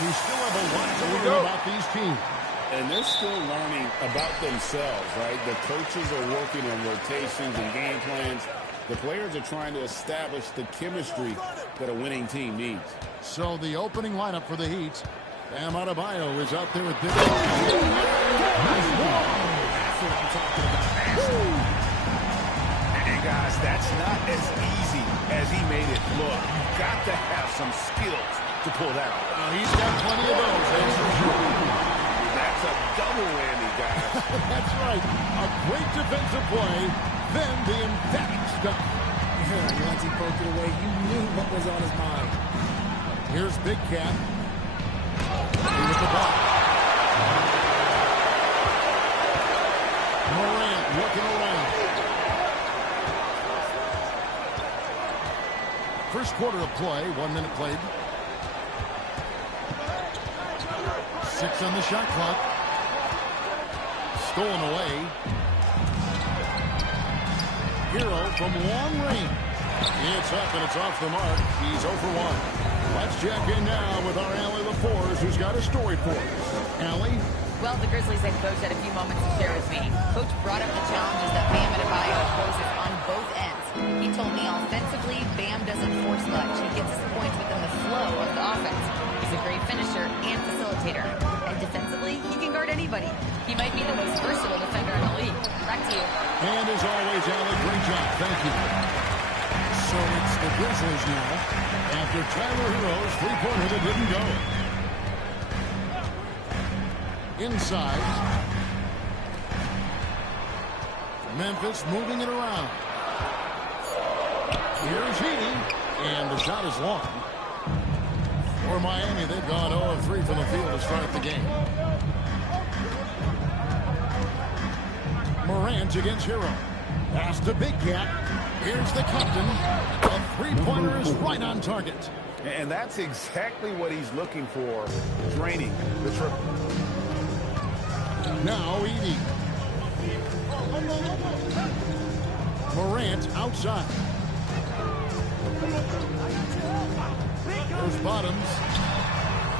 We still have a lot to learn about these teams. And they're still learning about themselves, right? The coaches are working on rotations and game plans. The players are trying to establish the chemistry that a winning team needs. So the opening lineup for the Heat. Bam Adebayo is out there with this. That's what I'm talking about. And guys, that's not as easy as he made it look. You've got to have some skills to pull that off. He's got plenty of those, that's for sure. That's a double whammy, guys. That's right. A great defensive play, then the emphatic stuff. Once he poked it away, you knew what was on his mind. Here's Big Cat. With the ball. Morant looking around. First quarter of play, 1 minute played. 6 on the shot clock. Stolen away. Hero from long range. It's up and it's off the mark. He's 0 for 1. Let's check in now with our Allie LaForce, who's got a story for us. Allie? Well, the Grizzlies head coach had a few moments to share with me. Coach brought up the challenges that Bam Adebayo poses on both ends. He told me offensively, Bam doesn't force much. He gets his points within the flow of the offense. He's a great finisher and facilitator. And defensively, he can guard anybody. He might be the most versatile defender in the league. Back to you. And as always, Allie, great job. Thank you. So it's the Grizzlies now. After Tyler Hero's three-pointer that didn't go. Inside. Memphis moving it around. Here's he. And the shot is long. For Miami, they've gone 0-3 from the field to start the game. Morant against Hero. Pass to Big Cat. Here's the captain. A three-pointer is right on target. And that's exactly what he's looking for, draining the triple. Now Edey. Morant outside. There's Bottoms.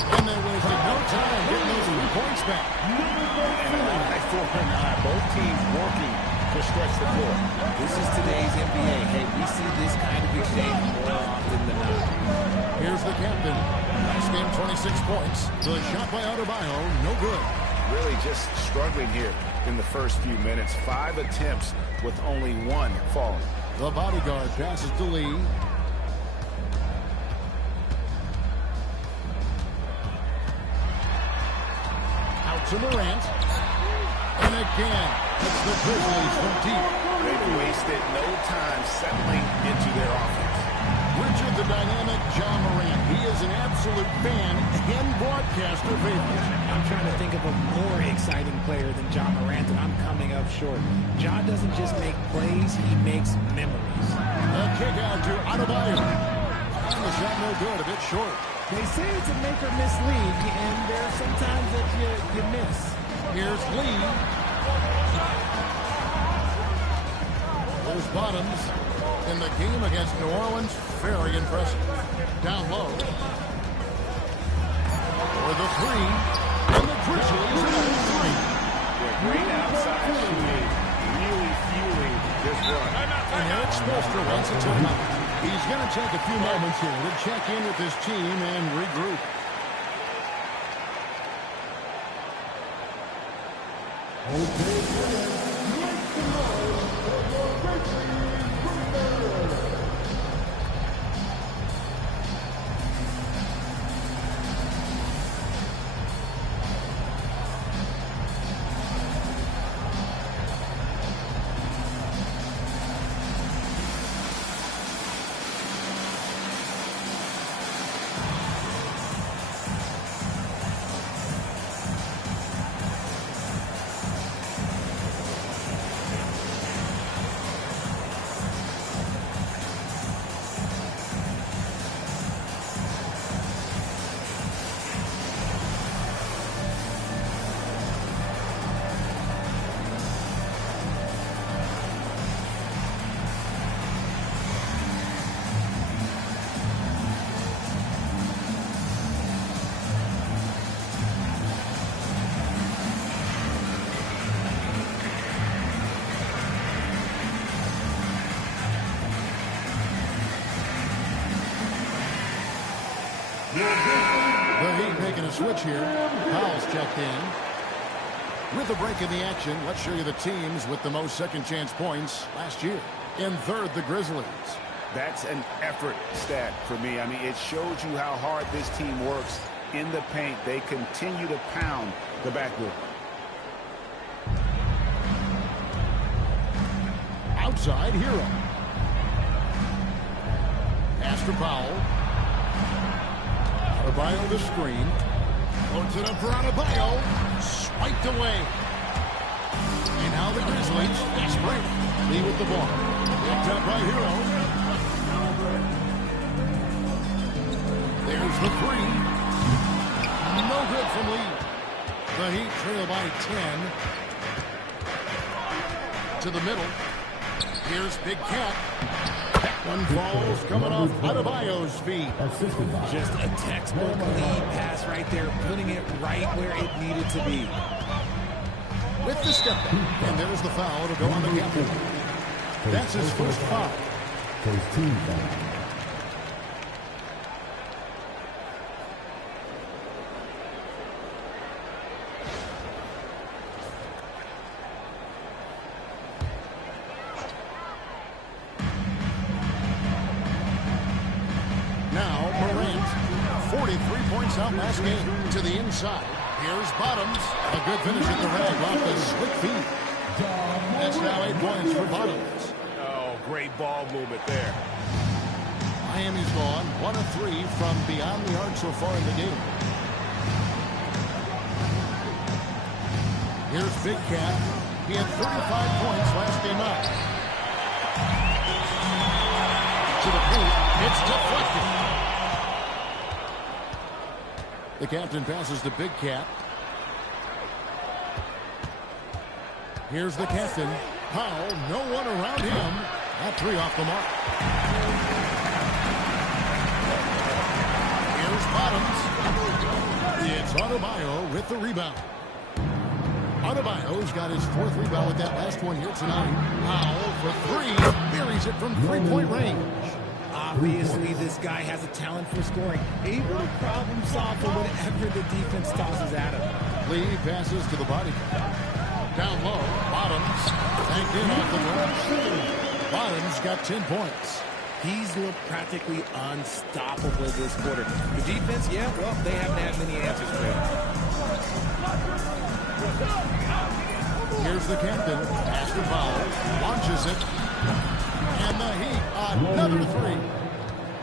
And they wasted no time getting those 3 points back. And an eye for an eye. Both teams working to stretch the floor. This is today's NBA. Hey, we see this kind of exchange more often than not. Here's the captain. Last game, 26 points. The shot by Adebayo, no good. Really just struggling here in the first few minutes. 5 attempts with only 1 falling. The bodyguard passes to Lee. Out to Morant. And again, it's the Grizzlies from deep. They've wasted no time settling into their offense. Richard, the dynamic John Morant. He is an absolute fan and broadcaster favorite. I'm trying to think of a more exciting player than John Morant, and I'm coming up short. John doesn't just make plays, he makes memories. A kick out to Adebayo. And the shot no good, a bit short. They say it's a make or miss league, and there are some times that you miss. Here's Lee. There's Bottoms. In the game against New Orleans, very impressive. Down low. For the three. And the Grizzlies another 3. Great outside shooting, really fueling this run. And Eric Spoelstra wants a timeout. He's going to take a few moments here to check in with his team and regroup. The Heat making a switch here. Powell's checked in. With the break in the action, let's show you the teams with the most second chance points last year. In third, the Grizzlies. That's an effort stat for me. I mean, it shows you how hard this team works in the paint. They continue to pound the backboard. Outside, Hero. Pass to Powell. Adebayo the screen. Loads it up for Adebayo. Swiped away. And now the Grizzlies. Desperate. Lee with the ball. Picked up by Hero. There's the three. No good from Lee. The Heat trail by 10. To the middle. Here's Big Cat. That one falls coming off Adebayo's feet. Just a textbook lead pass right there, putting it right where it needed to be. With the step back. And there's the foul to go on the captain. That's his first foul. First team foul. Now Morant, 43 points out last game. To the inside. Here's Bottoms. A good finish at the rag off the slick feet. That's now 8 points for Bottoms. Oh, great ball movement there. Miami's gone 1 of 3 from beyond the arc so far in the game. Here's Big Cat. He had 35 points last game out. To the paint. It's deflected. The captain passes to Big Cat. Here's the captain. Powell, no one around him. That three off the mark. Here's Bottoms. It's Adebayo with the rebound. Adebayo's got his 4th rebound with that last one here tonight. Powell for 3. Buries it from 3-point range. Obviously, this guy has a talent for scoring. Able to problem solve for whatever the defense tosses at him. Lee passes to the body. Down low, Bottoms. Tanked in off the glass. Bottoms got 10 points. He's looked practically unstoppable this quarter. The defense, yeah, well, they haven't had many answers for him. Here's the captain. Pass to Powell. Launches it. And the Heat, another 3.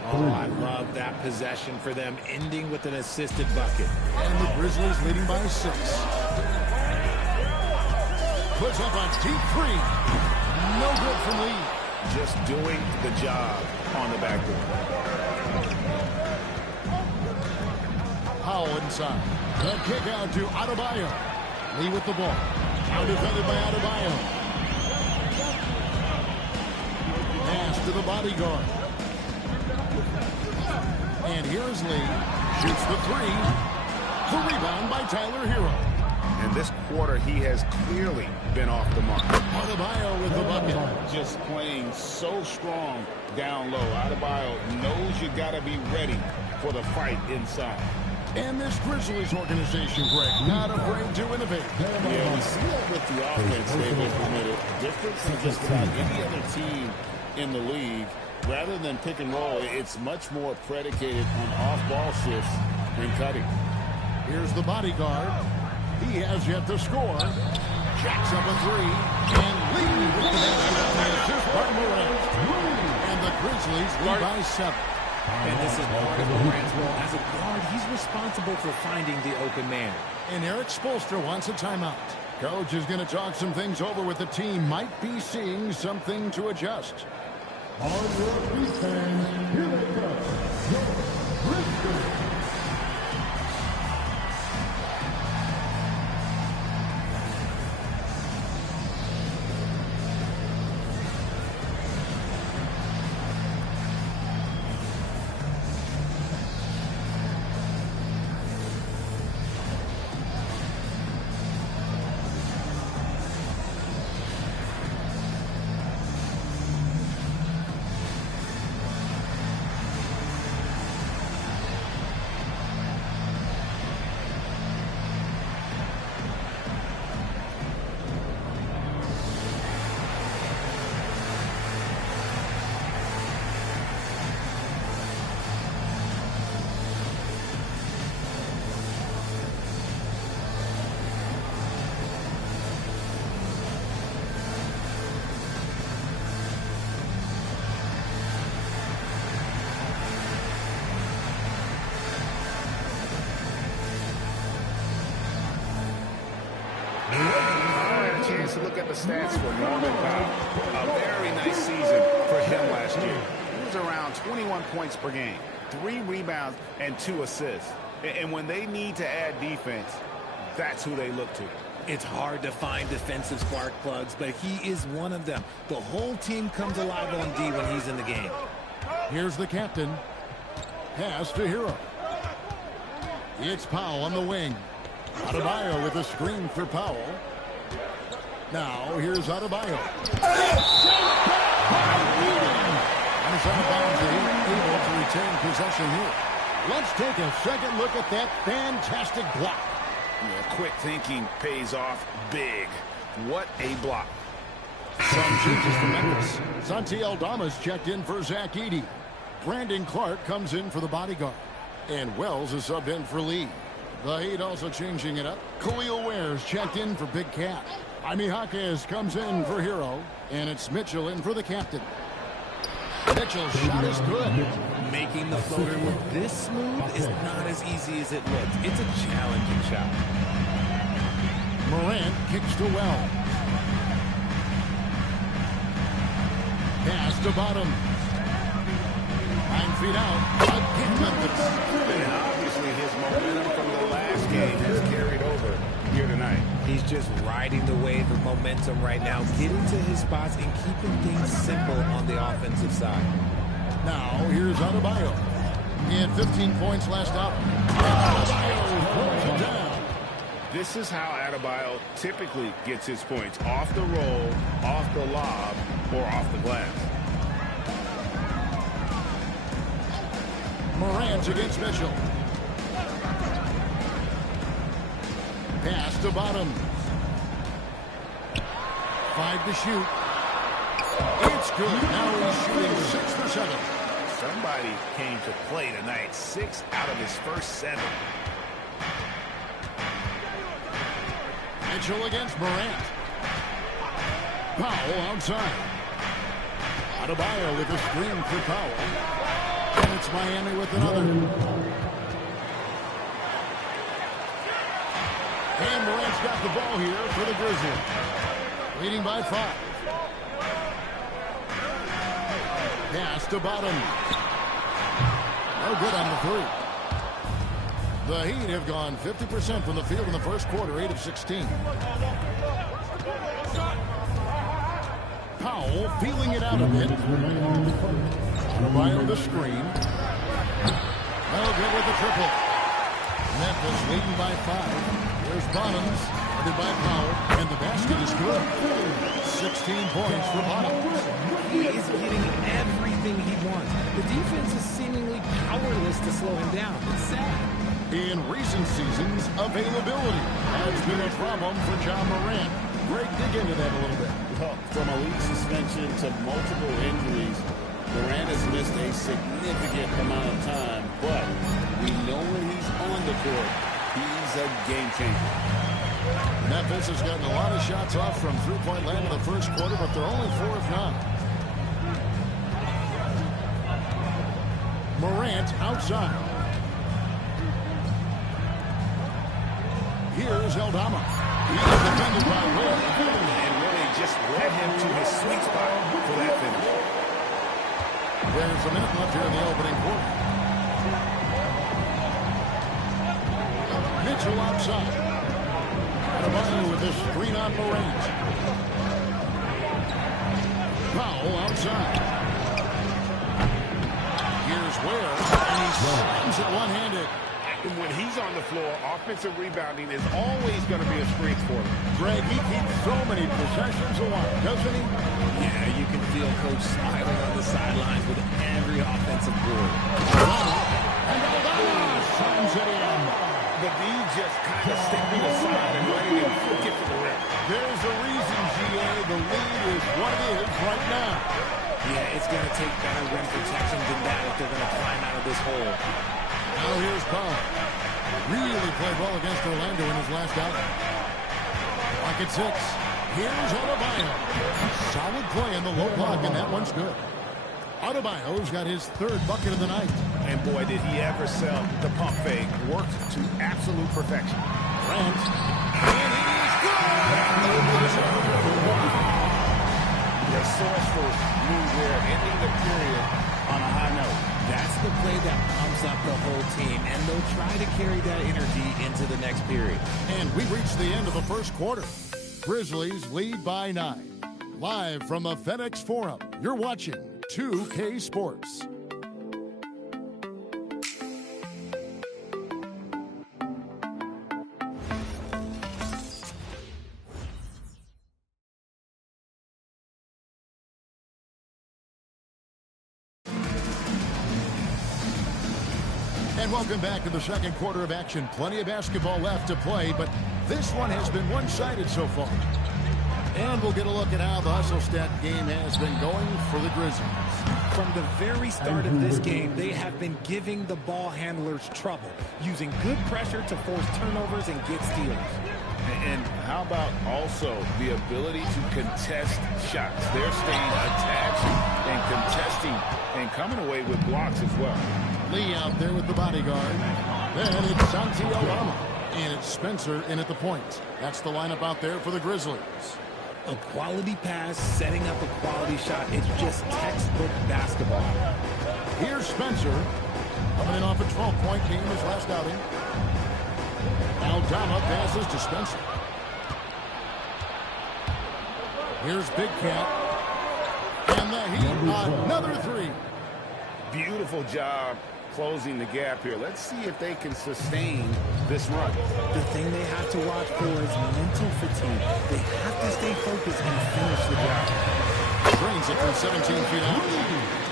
Oh, I love that possession for them, ending with an assisted bucket. And the Grizzlies leading by 6. Puts up a deep 3. No good from Lee. Just doing the job on the backboard. Powell inside. The kick out to Adebayo. Lee with the ball. Now defended by Adebayo. Pass to the bodyguard. And here's Lee. Shoots the 3. The rebound by Tyler Hero. In this quarter, he has clearly been off the mark. Adebayo with the bucket. Just playing so strong down low. Adebayo knows you got to be ready for the fight inside. And this Grizzlies organization, Greg, not afraid to innovate. Yeah, we see that with the offense they've implemented. Different from just about any other team in the league. Rather than pick and roll, it's much more predicated on off-ball shifts and cutting. Here's the bodyguard. He has yet to score. Jacks up a 3. And Lee with the basket by Morant. And the Grizzlies lead by 7. And this is part of Morant's role. As a guard, he's responsible for finding the open man. And Eric Spoelstra wants a timeout. Coach is going to talk some things over with the team. Might be seeing something to adjust. All your fans, here they come. The Grizzlies. I had a chance to look at the stats for Norman Powell. A very nice season for him last year. He was around 21 points per game, 3 rebounds, and 2 assists. And when they need to add defense, that's who they look to. It's hard to find defensive spark plugs, but he is one of them. The whole team comes alive on D when he's in the game. Here's the captain. Pass to Hero. It's Powell on the wing. Adebayo with a screen for Powell. Now here's Adebayo. And it's out of bounds. The Heat able to retain possession here. Let's take a second look at that fantastic block. Yeah, quick thinking pays off big. What a block. Some changes for Memphis. Santi Aldama's checked in for Zach Edey. Brandon Clark comes in for the bodyguard. And Wells is subbed in for Lee. The Heat also changing it up. Khalil Ware's checked in for Big Cat. Jaime Jaquez comes in for Hero. And it's Mitchell in for the captain. Mitchell's shot is good. Making the floater look this smooth is not as easy as it looks. It's a challenging shot. Morant kicks to Wells. Pass to bottom. 9 feet out. Again, Memphis. And obviously his momentum from the last game has carried over here tonight. He's just riding the wave of momentum right now, getting to his spots and keeping things simple on the offensive side. Now, here's Adebayo. He had 15 points last out. Adebayo pulls it down. This is how Adebayo typically gets his points. Off the roll, off the lob, or off the glass. Morant against Mitchell. Pass to bottom. 5 to shoot. It's good. Now he's shooting 6 for 7. Somebody came to play tonight. 6 out of his first 7. Mitchell against Morant. Powell outside. Adebayo with a screen for Powell. And it's Miami with another. And Morant's got the ball here for the Grizzlies. Leading by 5. Pass to bottom. No good on the 3. The Heat have gone 50% from the field in the first quarter, 8 of 16. Powell feeling it out a bit. Adebayo the screen. No good with the triple. Memphis leading by 5. Here's Bottoms, headed by Powell, and the basket is good. 16 points for Bottoms. He is getting everything he wants. The defense is seemingly powerless to slow him down. It's sad. In recent seasons, availability has been a problem for John Morant. Greg, dig into that a little bit. Well, from a league suspension to multiple injuries, Morant has missed a significant amount of time, but we know when he's on the court, he's a game changer. Memphis has gotten a lot of shots off from three-point land in the first quarter, but they're only 4 of 9. Morant outside. Here's Aldama. He's defended by Will. And really just led him to his sweet spot for that finish. There's a minute left here in the opening quarter. Mitchell outside. Adebayo with the screen on Morant. Powell outside. Here's Ware, and he slams it one-handed. And when he's on the floor, offensive rebounding is always going to be a strength for him. Greg, he keeps so many possessions alive, doesn't he? Yeah, you can feel Coach smiling on the sidelines with every offensive board. And Aldama slams it in. The D just kind of stepping aside and letting him get to the rim. There's a reason, GA. The lead is what it is right now. Yeah, it's going to take better rim protection than that if they're going to climb out of this hole. Now here's Powell. Really played well against Orlando in his last outing. Lock at 6. Here's Adebayo. Solid play in the low block, and that one's good. Adebayo's got his 3rd bucket of the night. And boy, did he ever sell the pump fake. Worked to absolute perfection. Grant. And he's good! the end of the first quarter. Grizzlies lead by 9. Live from the FedEx Forum, you're watching 2K Sports. And welcome back to the second quarter of action. Plenty of basketball left to play, but this one has been one-sided so far. And we'll get a look at how the hustle stat game has been going for the Grizzlies. From the very start of this game, they have been giving the ball handlers trouble, using good pressure to force turnovers and get steals. And how about also the ability to contest shots? They're staying attached and contesting and coming away with blocks as well. Lee out there with the bodyguard. Then it's Santi Aldama. And it's Spencer in at the point. That's the lineup out there for the Grizzlies. A quality pass, setting up a quality shot. It's just textbook basketball. Here's Spencer. Coming in off a 12-point game his last outing. Aldama passes to Spencer. Here's Big Cat. And the Heat, another three. Beautiful job closing the gap here. Let's see if they can sustain this run. The thing they have to watch for is mental fatigue. They have to stay focused and finish the job. Brings it from 17 feet out.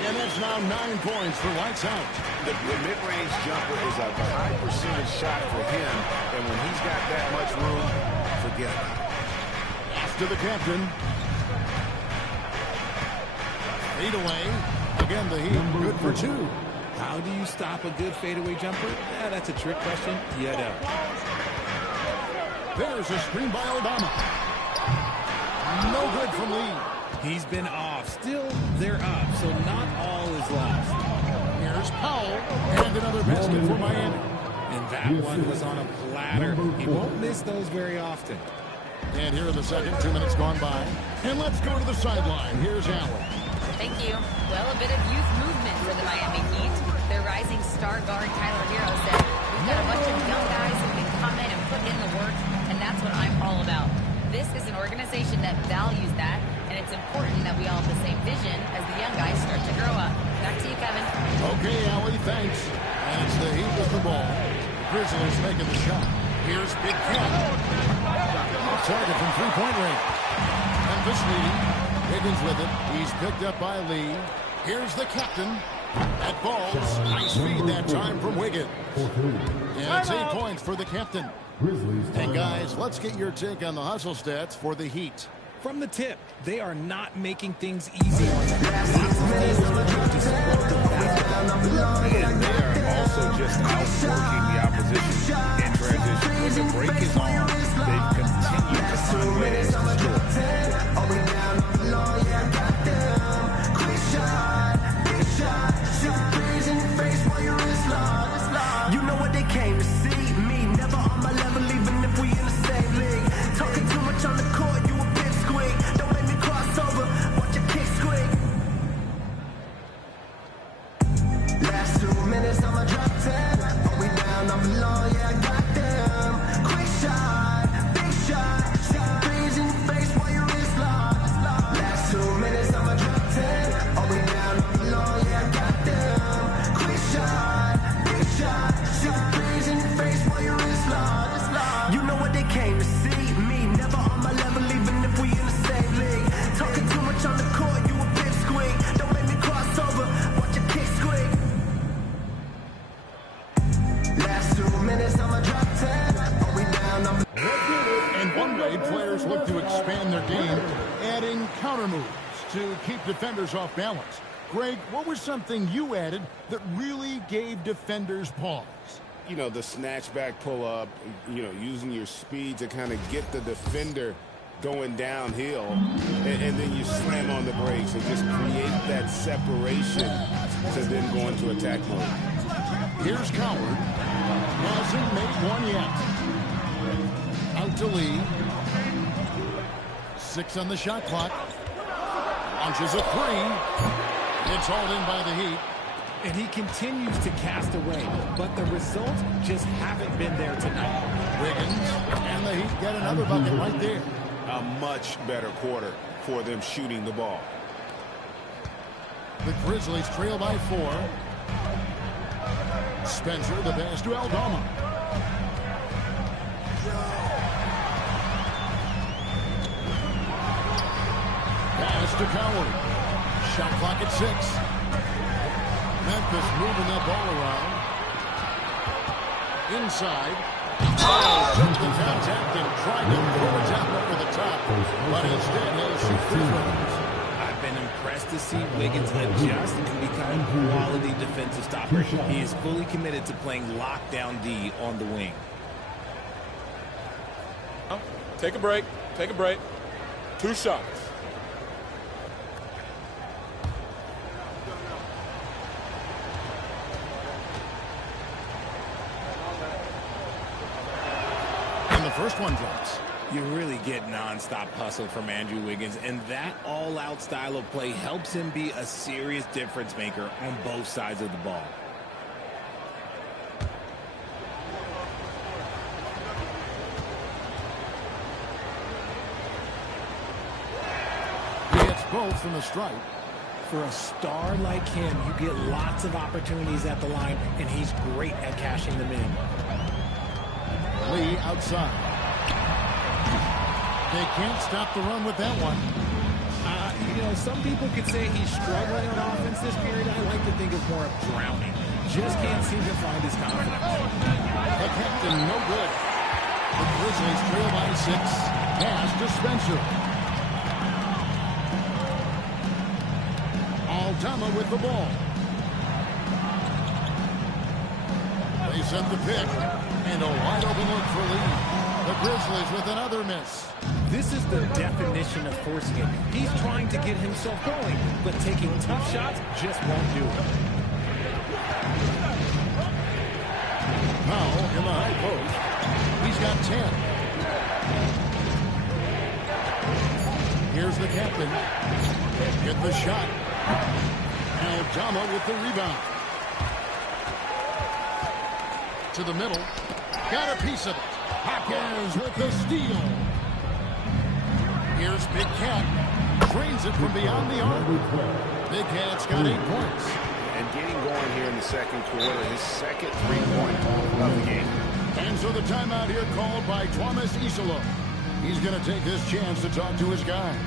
And that's now 9 points for lights out. The mid-range jumper is a high percentage shot for him, and when he's got that much room, forget about it. Pass to the captain. Fade away. Again, the Heat good for 2. How do you stop a good fadeaway jumper? Yeah, that's a trick question. Yeah, no. There's a screen by Aldama. No good from Lee. He's been off. Still, they're up, so not all is lost. Here's Powell. And another basket for Miami. And that one was on a platter. He won't miss those very often. And here in the second, 2 minutes gone by. And let's go to the sideline. Here's Allen. Thank you. Well, a bit of youth movement for the Miami Heat. Their rising star guard, Tyler Hero, said, we've got a bunch of young guys who can come in and put in the work, and that's what I'm all about. This is an organization that values that, and it's important that we all have the same vision as the young guys start to grow up. Back to you, Kevin. Okay, Allie, thanks. And it's the Heat with the ball. Grizzlies making the shot. Here's Big Cat. Target from three-point range. Memphis leading. Wiggins with it. He's picked up by Lee. Here's the captain. That falls. Nice feed that time from Wiggins. And it's 8 points for the captain. And guys, let's get your take on the hustle stats for the Heat. From the tip, they are not making things easy on them. And they are also just outworking the opposition in transition. When the break is on, they've continued to find ways to score. You know what they came to see. Me, never on my level, even if we in the same league. Talking too much on the court, you a big squeak. Don't make me cross over, watch your kick squeak. Last 2 minutes, I'ma drop 10. Are we down, I'm below, yeah, I got them. Quick shot, big shot. Threes in your face while your wrist locked. Last 2 minutes, I'ma drop 10. Are we down, I'm below, yeah, I got them. Quick shot. You know what they came to see. Me, never on my level, even if we in the same league. Talking too much on the court, you a big squeak. Don't make me cross over, watch your kick squeak. Last 2 minutes, I'ma drop 10. Are we down? And one way players look to expand their game, adding counter moves to keep defenders off balance. Greg, what was something you added that really gave defenders pause? You know, the snatchback pull-up, you know, using your speed to kind of get the defender going downhill, and then you slam on the brakes and just create that separation to then go into attack mode. Here's Coward. Hasn't made one yet. Out to Lee. 6 on the shot clock. Launches a 3. It's hauled in by the Heat. And he continues to cast away, but the results just haven't been there tonight. Wiggins, and the Heat get another bucket right there. A much better quarter for them shooting the ball. The Grizzlies trail by 4. Spencer, the pass to Aldama. Pass to Coward. Shot clock at 6. Memphis moving that ball around. Inside. Took the contact and tried to pull it down over the top. But instead, he'll shoot free throws. I've been impressed to see Wiggins adjust and become a quality defensive stopper. He is fully committed to playing lockdown D on the wing. Take a break. Take a break. 2 shots. And the first one drops. You really get non-stop hustle from Andrew Wiggins, and that all-out style of play helps him be a serious difference maker on both sides of the ball. He hits both from the stripe. For a star like him, you get lots of opportunities at the line, and he's great at cashing them in. Lee outside. They can't stop the run with that one. You know, some people could say he's struggling on offense this period. I like to think of more of drowning. Just can't seem to find his confidence. The captain, no good. The Grizzlies trail by 6. Pass to Spencer. Aldama with the ball. They set the pick. And a wide open look for Lee. The Grizzlies with another miss. This is the definition of forcing it. He's trying to get himself going, but taking tough shots just won't do it. Now in the high post. He's got 10. Here's the captain. Get the shot. Aldama with the rebound. To the middle. Got a piece of it. Hawkins with the steal. Here's Big Cat. Drains it from beyond the arc. Big Cat's got 8 points. And getting going here in the second quarter, his second 3-point of the game. And so the timeout here called by Thomas Isola. He's going to take this chance to talk to his guys.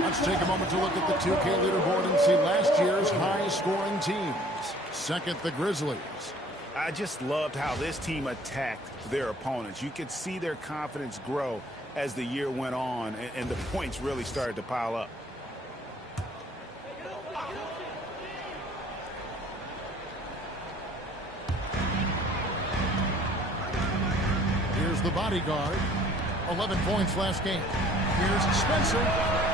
Let's take a moment to look at the 2K leaderboard and see last year's high-scoring teams. Second, the Grizzlies. I just loved how this team attacked their opponents. You could see their confidence grow as the year went on, and the points really started to pile up. Here's the bodyguard. 11 points last game. Here's Spencer.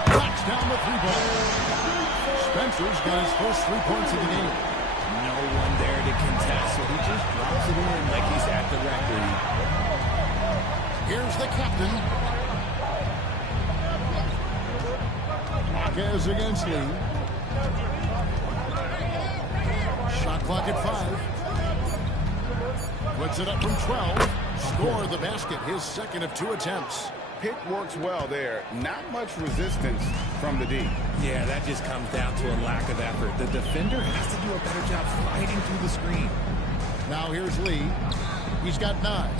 Knocks down the 3-ball. Spencer's got his first 3 points of the game. No one there to contest, so he just drops it in like he's at the record. Here's the captain. Marquez against Lee. Shot clock at 5. Puts it up from 12. Scored the basket, his second of 2 attempts. pick works well there. Not much resistance from the D. Yeah, that just comes down to a lack of effort. The defender has to do a better job fighting through the screen. Now here's Lee. He's got 9.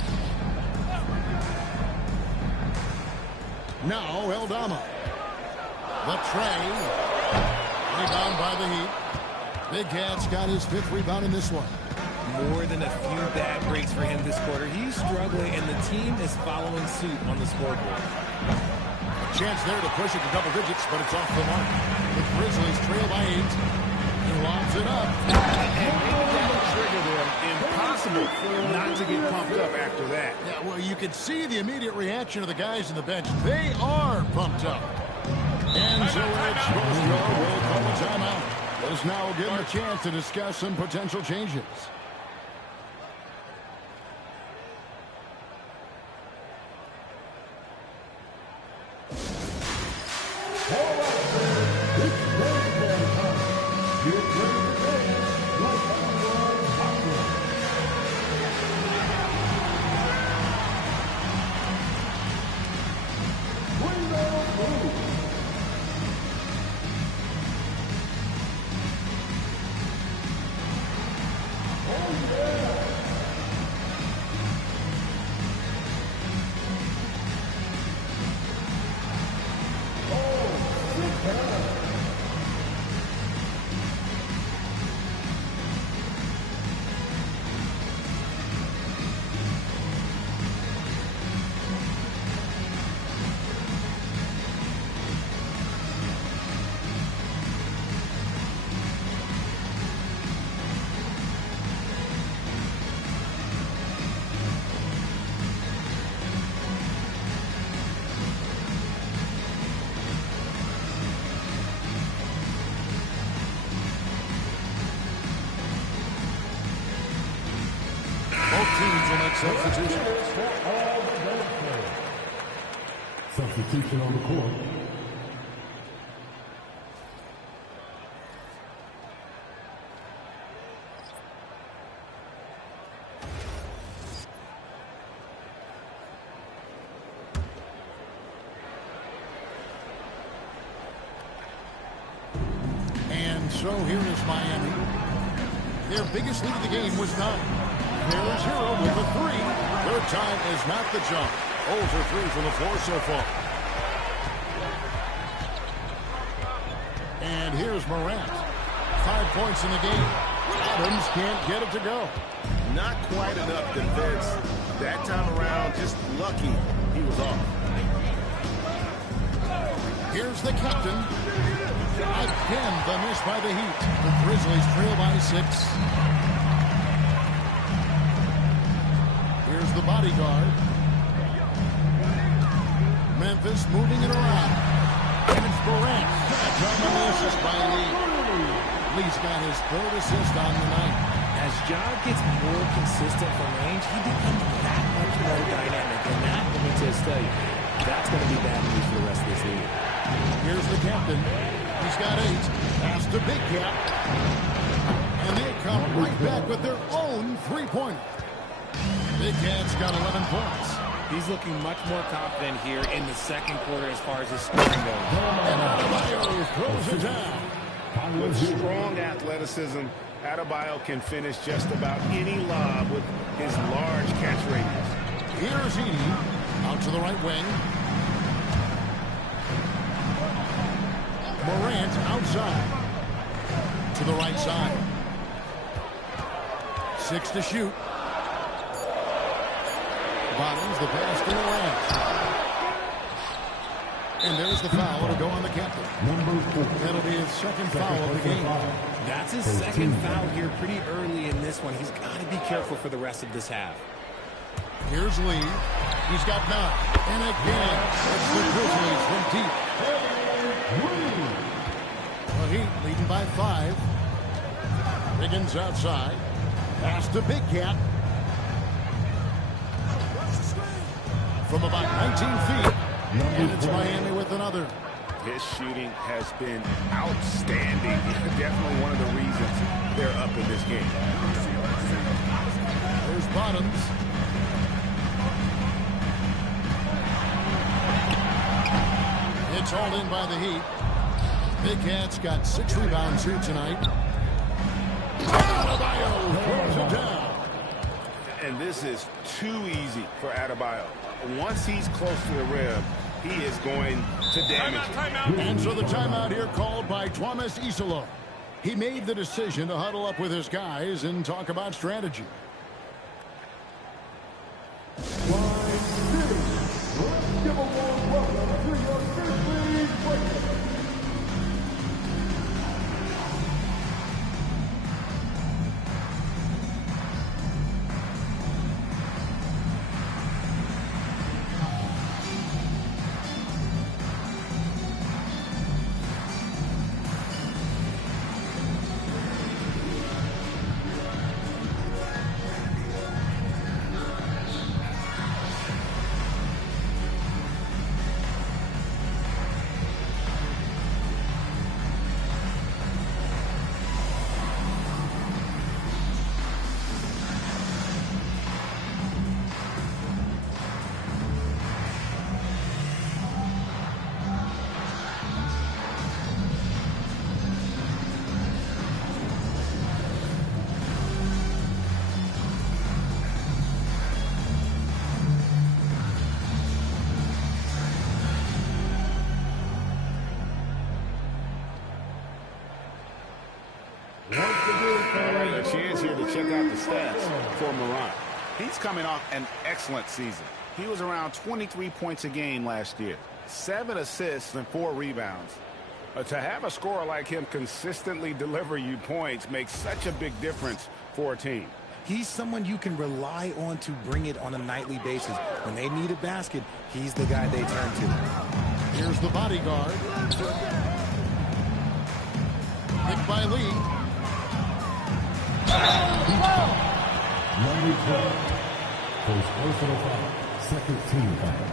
Now Eldama. The tray. Rebound by the Heat. Big Cat's got his 5th rebound in this one. More than a few bad breaks for him this quarter. He's struggling, and the team is following suit on the scoreboard. A chance there to push it to double digits, but it's off the mark. The Grizzlies trail by 8. He lobs it up. And maybe that will trigger them. Impossible not to get pumped up after that. Yeah, well, you can see the immediate reaction of the guys on the bench. They are pumped up. And so Eric Spoelstra will call a timeout. This now will give him a chance to discuss some potential changes. Substitution on the court. And so here is Miami. Their biggest lead of the game was 9. There's Hero with a 3. Their time is not the jump. 0 for 3 from the floor so far. And here's Morant. 5 points in the game. Adams can't get it to go. Not quite enough defense. That time around, just lucky he was off. Here's the captain. Again, the miss by the Heat. The Grizzlies trail by 6. Here's the bodyguard. Memphis moving it around. And it's Morant. Good job on the assist by Lee. Lee's got his 3rd assist on the night. As Ja gets more consistent from range, he becomes that much more dynamic. And that, let me just tell you, that's going to be bad news for the rest of this league. Here's the captain. He's got 8. Pass to Big Cat. And they come right back with their own 3-pointer. Big Cat's got 11 points. He's looking much more confident here in the second quarter as far as his scoring goes. And Adebayo throws it down. With strong athleticism, Adebayo can finish just about any lob with his large catch radius. Here's Edey out to the right wing. Morant outside to the right side. 6 to shoot. Bottoms the pass to Morant. And there's the foul to go on the captain. That'll be his 2nd foul of the game. That's his 2nd foul here pretty early in this one. He's got to be careful for the rest of this half. Here's Lee. He's got 9. And again, it's the Grizzlies from deep. The Heat leading by 5. Wiggins outside. Pass to Big Cat. From about 19 feet. And it's Miami with another. His shooting has been outstanding. Definitely one of the reasons they're up in this game. There's Bottoms. It's hauled in by the Heat. Big Cat's got 6 rebounds here tonight. Adebayo throws it down. And this is too easy for Adebayo. Once he's close to the rim, he is going to damage it. And so the timeout here called by Thomas Isola. He made the decision to huddle up with his guys and talk about strategy. Let's give a warm welcome to your Grizzlies Breakers. A chance here to check out the stats for Morant. He's coming off an excellent season. He was around 23 points a game last year, 7 assists and 4 rebounds. To have a scorer like him consistently deliver you points makes such a big difference for a team. He's someone you can rely on to bring it on a nightly basis. When they need a basket, he's the guy they turn to. Here's the bodyguard. Picked by Lee. Number 12. First personal foul. Second team foul.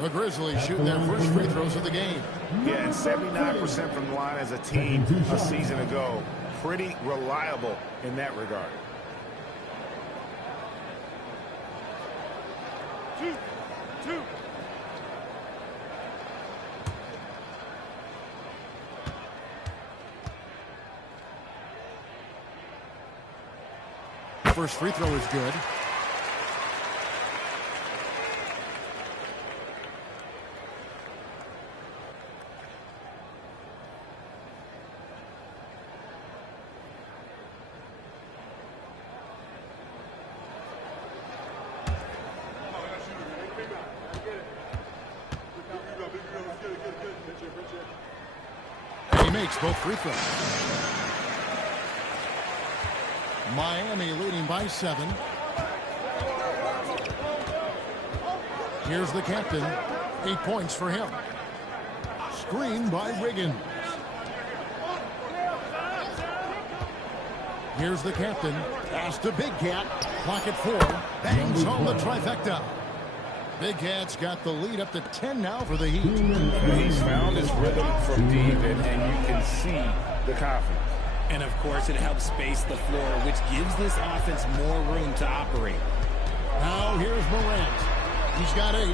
The Grizzlies shoot their first free throws of the game. Yeah, and 79% from the line as a team a season ago. Pretty reliable in that regard. Two. First free throw is good. He makes both free throws. Miami leading by 7. Here's the captain. 8 points for him. Screen by Wiggins. Here's the captain. Pass to Big Cat. Clock at 4. Bangs home the trifecta. Big Cat's got the lead up to 10 now for the Heat. He's found his rhythm from deep, and you can see the confidence. And, of course, it helps space the floor, which gives this offense more room to operate. Now here's Morant. He's got 8.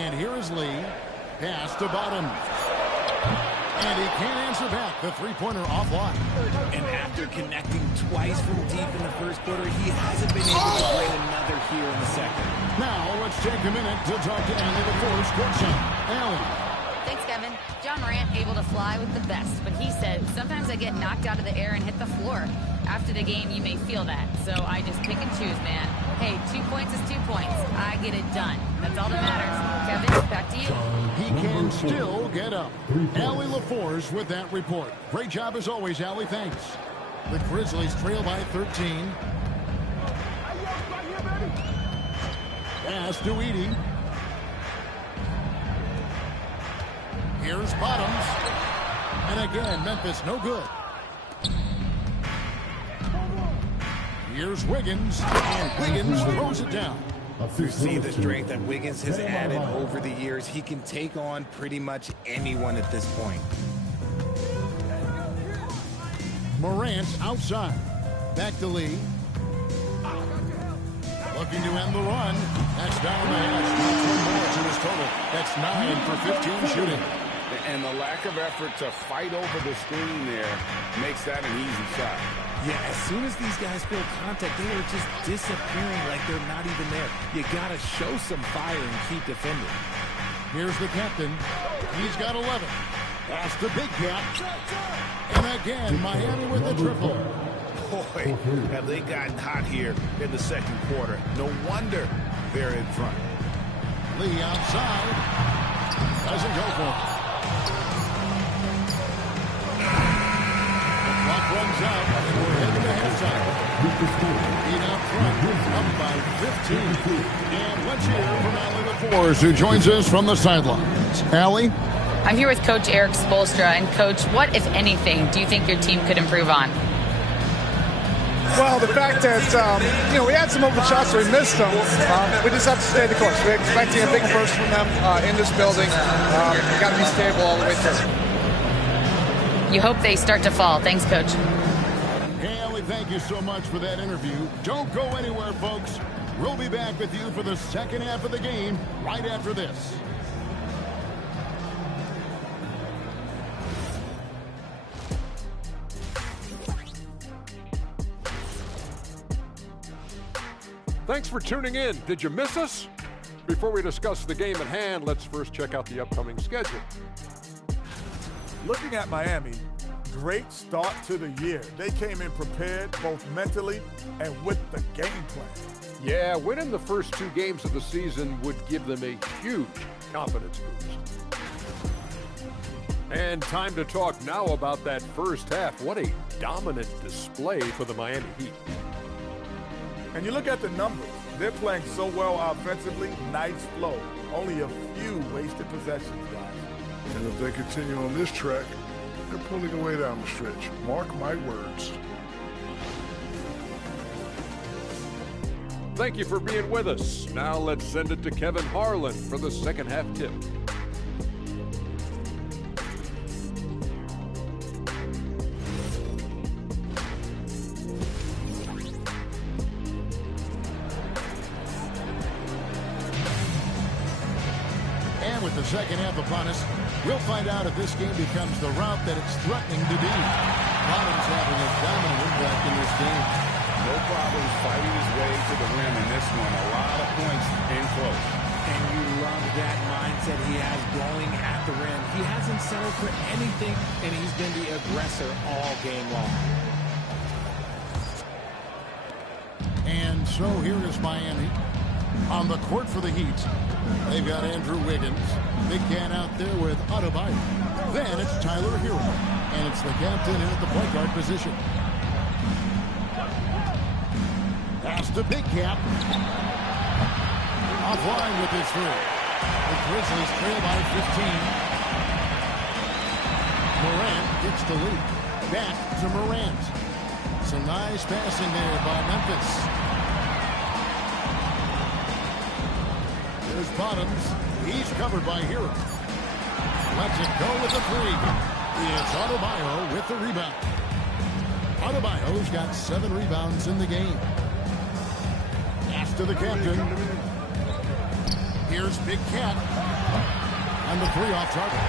And here is Lee. Pass to Bottom. And he can't answer back. The three-pointer offline. And after connecting twice from deep in the first quarter, he hasn't been able to bring another here in the second. Now let's take a minute to talk to Allie LaForce courtside. Allie. Thanks, Kevin. John Morant able to fly with the best, but he said, sometimes I get knocked out of the air and hit the floor. After the game, you may feel that, so I just pick and choose, man. Hey, 2 points is 2 points. I get it done. That's all that matters. Kevin, back to you. He can still get up. Allie LaForce with that report. Great job as always, Allie. Thanks. The Grizzlies trail by 13. Pass to Edey. Here's Bottoms. And again, Memphis no good. Here's Wiggins. And Wiggins throws it down. You see the strength that Wiggins has added over the years. He can take on pretty much anyone at this point. Morant outside. Back to Lee. Looking to end the run. That's down the hash. One more to his total. That's 9 for 15 shooting. And the lack of effort to fight over the screen there makes that an easy shot. Yeah, as soon as these guys feel contact, they are just disappearing like they're not even there. You got to show some fire and keep defending. Here's the captain. He's got 11. That's the big gap. And again, Miami with the triple. Boy, have they gotten hot here in the second quarter. No wonder they're in front. Lee outside. Doesn't go for it. The clock runs out, and we're heading to halftime. Heat out front, up by 15. And let's hear from Allie LaForce, who joins us from the sidelines. Allie? I'm here with Coach Eric Spoelstra. And, Coach, what, if anything, do you think your team could improve on? Well, the fact that, we had some open shots, so we missed them. We just have to stay the course. We're expecting a big burst from them in this building. We've got to be stable all the way through. You hope they start to fall. Thanks, Coach. Hey, Allie, thank you so much for that interview. Don't go anywhere, folks. We'll be back with you for the second half of the game right after this. Thanks for tuning in. Did you miss us? Before we discuss the game at hand, let's first check out the upcoming schedule. Looking at Miami, great start to the year. They came in prepared both mentally and with the game plan. Yeah, winning the first 2 games of the season would give them a huge confidence boost. And time to talk now about that first half. What a dominant display for the Miami Heat. And you look at the numbers. They're playing so well offensively, nice flow. Only a few wasted possessions, guys. And if they continue on this track, they're pulling away down the stretch. Mark my words. Thank you for being with us. Now let's send it to Kevin Harlan for the second half tip. With the second half upon us, we'll find out if this game becomes the route that it's threatening to be. Bottom's having a dominant impact in this game. No problem fighting his way to the rim in this one. A lot of points in close. And you love that mindset he has going at the rim. He hasn't settled for anything, and he's been the aggressor all game long. And so here is Miami on the court for the Heat. They've got Andrew Wiggins. Big can out there with Adebayo. Then it's Tyler Hero. And it's the captain in at the point guard position. Pass to Big Cap. Offline with his three. The Grizzlies trail by 15. Morant gets the lead. Back to Morant. Some nice passing there by Memphis. There's Bottoms. He's covered by Hero. Lets it go with the three. It's Adebayo with the rebound. Adebayo's got 7 rebounds in the game. Pass to the captain. Here's Big Cat. And the 3 off target.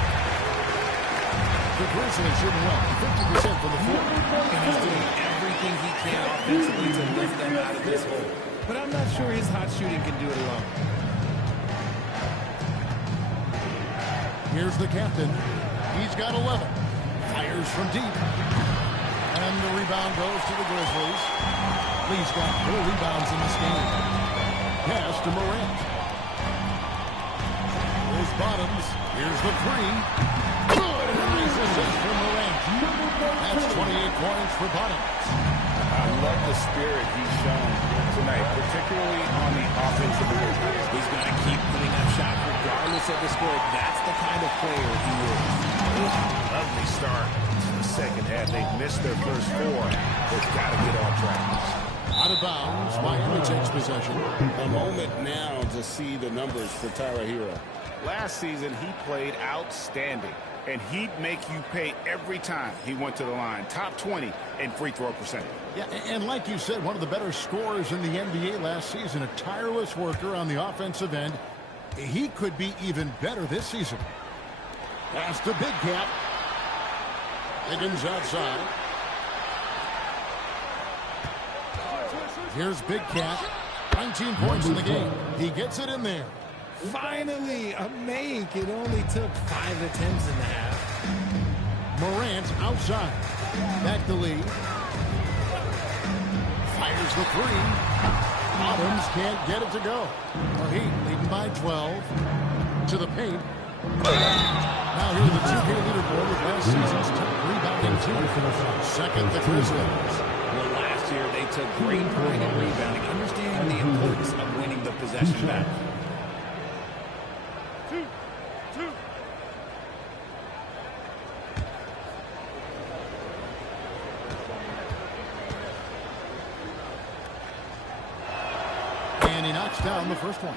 The Grizzlies shooting well. 50% from the floor. And he's doing everything he can offensively to lift them out of this hole. But I'm not sure his hot shooting can do it alone. Here's the captain. He's got 11. Fires from deep. And the rebound goes to the Grizzlies. Lee's got 4 rebounds in this game. Pass to Morant. There's Bottoms. Here's the 3. Good. Nice assist from Morant. That's 28 points for Bottoms. I love the spirit he's shown tonight, particularly on the offensive end. He's going to keep putting up shots regardless of the score. That's the kind of player he is. Lovely start to the second half. They've missed their first 4. They've got to get on track. Out of bounds. Miami takes possession. A moment now to see the numbers for Tyler Hero. Last season, he played outstanding, and he'd make you pay every time he went to the line. Top 20 in free throw percentage. Yeah, and like you said, one of the better scorers in the NBA last season. A tireless worker on the offensive end. He could be even better this season. Pass to Big Cat. Higgins outside. Here's Big Cat. 19 points in the game. He gets it in there. Finally, a make. It only took 5 attempts in the half. Morant outside. Back to Lee. Fires the three. Adams can't get it to go. Heat leading by 12. To the paint. Now here the 2K leaderboard with last season's top rebounding team. Second, the Grizzlies. Well, last year they took great pride in rebounding, understanding the importance of winning the possession back. And he knocks down the first one.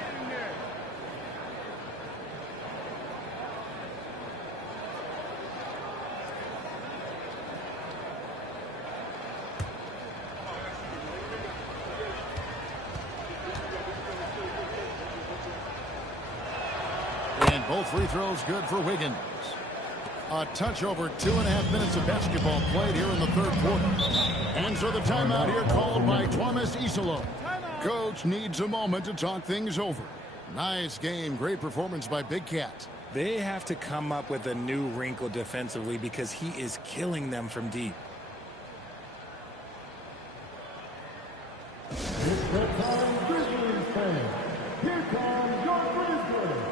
And both free throws good for Wiggins. A touch over 2.5 minutes of basketball played here in the third quarter. And so the timeout here called by Thomas Isolo. Coach needs a moment to talk things over. Nice game. Great performance by Big Cat. They have to come up with a new wrinkle defensively because he is killing them from deep. It's the time, Grizzlies fans. Here comes your Grizzlies.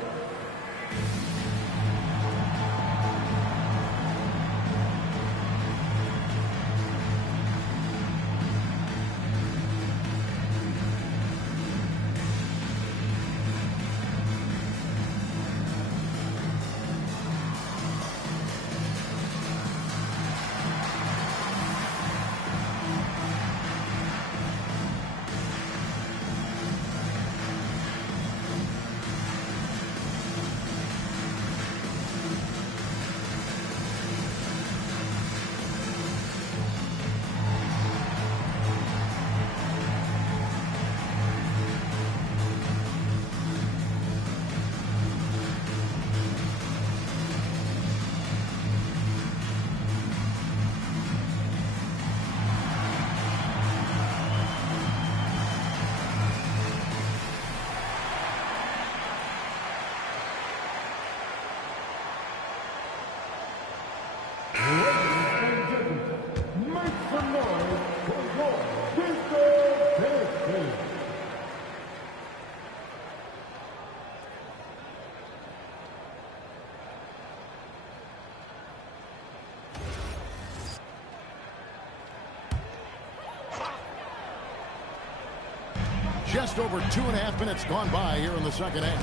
Just over 2.5 minutes gone by here in the second half.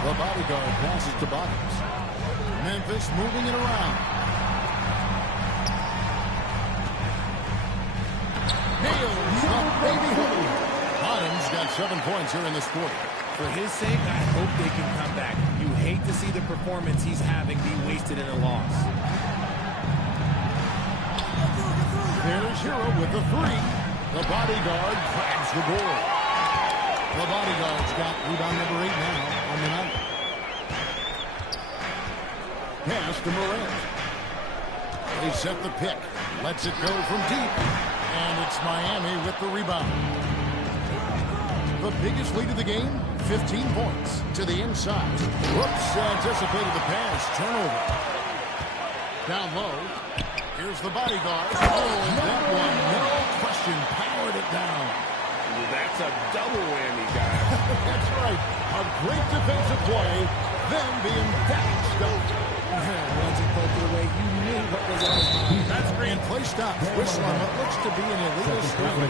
The bodyguard passes to Bottoms. Memphis moving it around. Nails the baby hook. Bottoms got 7 points here in this quarter. For his sake, I hope they can come back. You hate to see the performance he's having be wasted in a loss. There's Hero with the three. The bodyguard grabs the board. The bodyguard's got rebound number 8 now on the night. Pass to Morant. They set the pick. Lets it go from deep. And it's Miami with the rebound. The biggest lead of the game, 15 points to the inside. Whoops, anticipated the pass. Turnover. Down low. Here's the bodyguard. Oh, and that one, no question, powered it down. Well, that's a double whammy, guys. That's right. A great defensive play, then the emphatic stop. Once it poked it away, you knew what was on his mind. That's great. Play stop. Whistle on what looks to be an illegal scrum.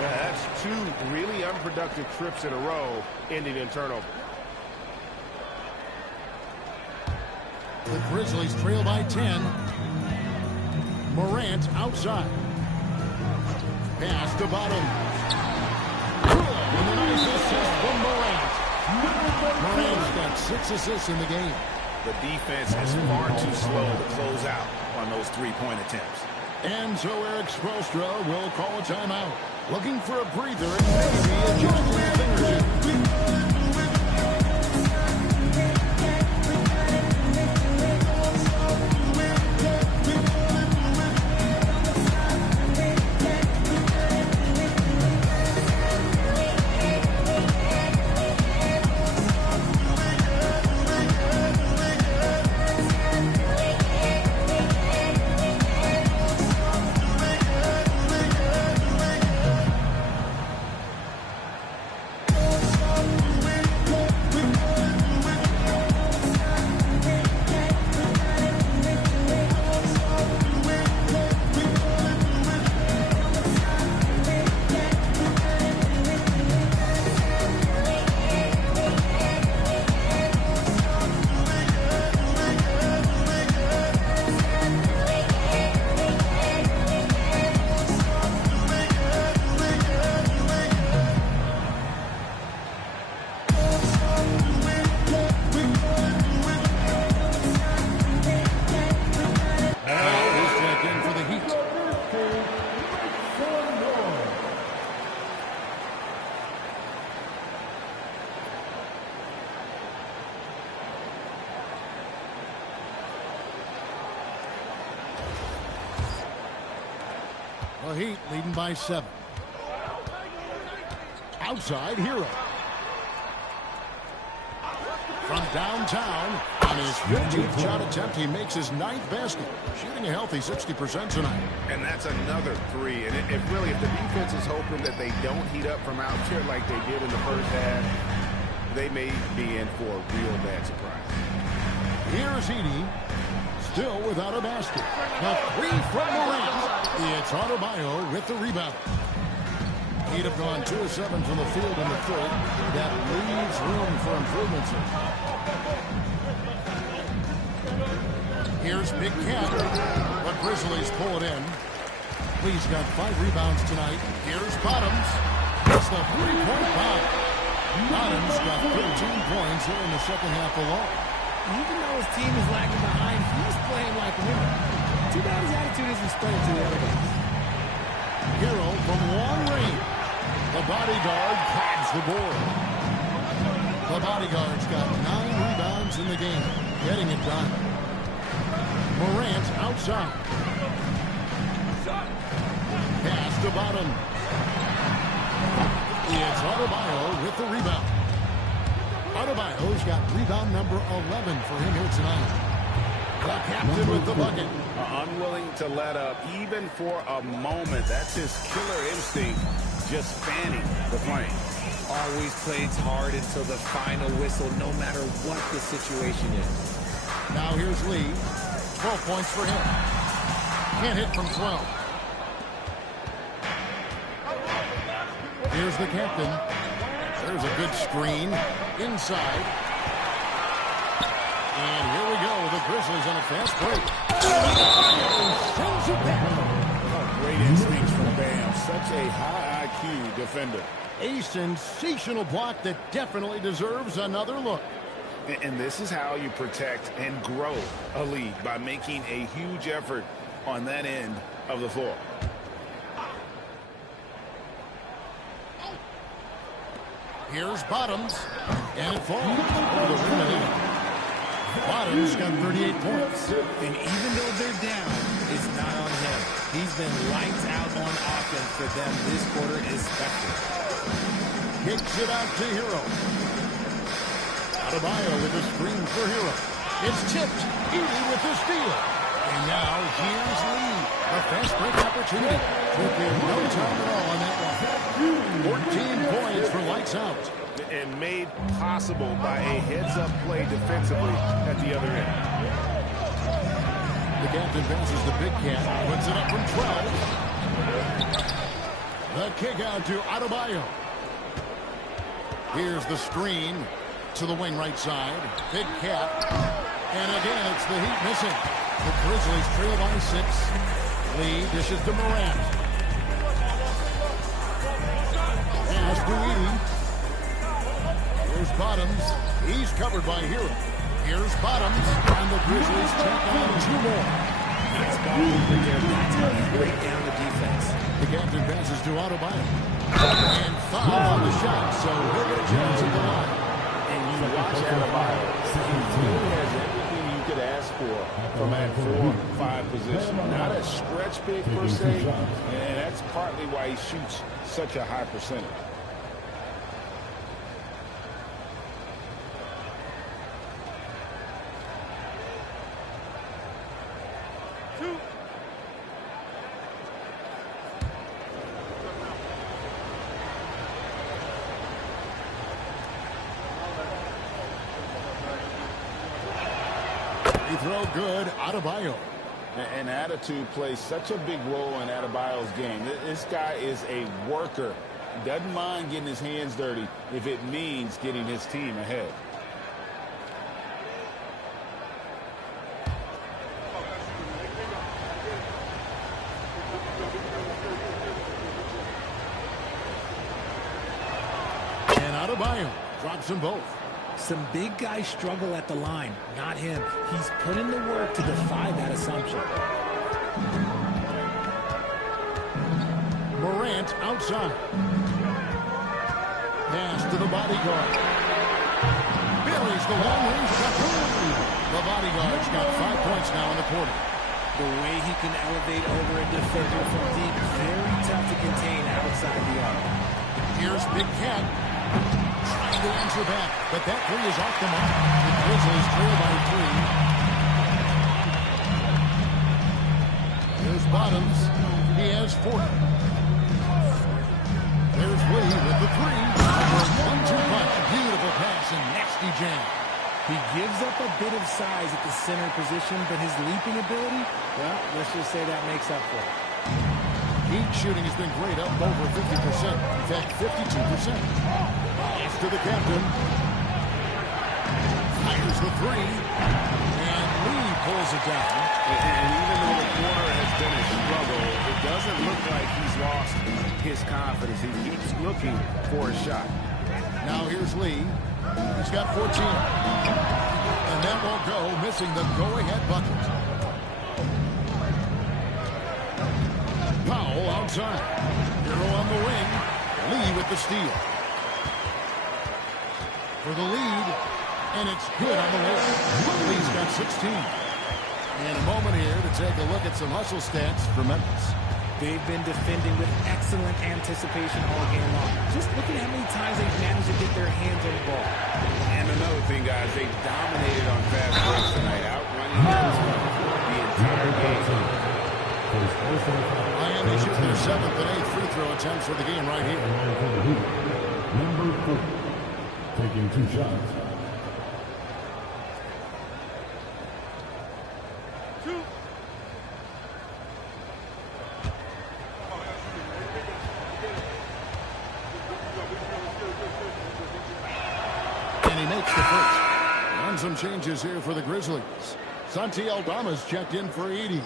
That's 2 really unproductive trips in a row, ending in turnover. The Grizzlies trail by 10. Morant outside. Pass to Bottoms. And a nice assist from Morant. Morant's got 6 assists in the game. The defense is far too slow to close out on those 3-point attempts. And so Eric Spoelstra will call a timeout. Looking for a breather and maybe a jump with his fingers. The Heat leading by 7. Outside, Hero. From downtown, on his 15th shot attempt, he makes his 9th basket, shooting a healthy 60% tonight. And that's another 3. And if the defense is hoping that they don't heat up from out here like they did in the first half, they may be in for a real bad surprise. Here's Edey, still without a basket. The 3 from Morant. It's Adebayo with the rebound. He'd have gone 2 of 7 from the field in the third. That leaves room for improvements. Here's Big Cat. The Grizzlies pull it in. Lee's got 5 rebounds tonight. Here's Bottoms. It's the 3-point foul. Bottoms got 13 points here in the second half alone. Even though his team is lagging behind, he's playing like a winner. Too bad his attitude isn't spreading to the other guys. Hero from long range. The bodyguard grabs the board. The bodyguard's got 9 rebounds in the game, getting it done. Morant outside. Pass to Bottom. It's Adebayo with the rebound. Adebayo's got rebound number 11 for him here tonight. The captain with the bucket. Unwilling to let up even for a moment. That's his killer instinct, just fanning the flame. Always plays hard until the final whistle, no matter what the situation is. Now here's Lee. 12 points for him. Can't hit from 12. Here's the captain. There's a good screen. Inside. And here we go. The Grizzlies on a fast break. Sends it back. Oh, great instincts from Bam. Such a high IQ defender. A sensational block that definitely deserves another look. And this is how you protect and grow a lead, by making a huge effort on that end of the floor. Here's Bottoms, and it falls over the rim and in. Bottoms got 38 points. And even though they're down, it's not on him. He's been lights out on offense for them this quarter especially. Kicks it out to Hero. Adebayo with a screen for Hero. It's tipped. Edey with the steal. And now here's Lee. A fast break opportunity. Took him no time at all on that one. 14 points for lights out. And made possible by a heads-up play defensively at the other end. The captain passes the Big Cat. Puts it up from 12. The kick out to Adebayo. Here's the screen to the wing right side. Big Cat. And again, it's the Heat missing. The Grizzlies trail by 6. Lee dishes to Morant. Pass to Edey. Here's Bottoms. He's covered by Hero. Here's Bottoms. And the Grizzlies check on 2 more. Nice ball movement there. That's how you break down the defense. The captain passes to Adebayo. And foul on the shot, so he'll get a chance at the line. And you watch Adebayo. He really has everything you could ask for from that 4-5 position. Not a stretch big per se, and that's partly why he shoots such a high percentage. Throw good, Adebayo. And attitude plays such a big role in Adebayo's game. This guy is a worker. Doesn't mind getting his hands dirty if it means getting his team ahead. And Adebayo drops them both. Some big guys struggle at the line, not him. He's put in the work to defy that assumption. Morant outside. Pass to the bodyguard. Buries the long-range shot. The bodyguard's got 5 points now in the quarter. The way he can elevate over a defender from deep, very tough to contain outside the arc. Here's Big Cat trying to answer back, but that three is off the mark. The Grizzlies trail by 3. Here's Bottoms. He has 40. There's Lee with the three. 1-2 punch. Beautiful pass and nasty jam. He gives up a bit of size at the center position, but his leaping ability, well, let's just say that makes up for it. Heat shooting has been great, up over 50%. In fact, 52%. Pass to the captain. Fires the three. And Lee pulls it down. And even though the quarter has been a struggle, it doesn't look like he's lost his confidence. He keeps looking for a shot. Now here's Lee. He's got 14. And that won't go, missing the go-ahead bucket. Powell outside. Hero on the wing. Lee with the steal. For the lead. And it's good on the way. Lee's got 16. And a moment here to take a look at some hustle stats for Memphis. They've been defending with excellent anticipation all game long. Just look at how many times they've managed to get their hands on the ball. And another thing, guys, they dominated on fast breaks tonight, outrunning the entire game. Miami shoots their 7th and 8th free throw attempts for the game right here. Number 4, taking 2 shots. Some changes here for the Grizzlies. Santi Aldama's checked in for 80.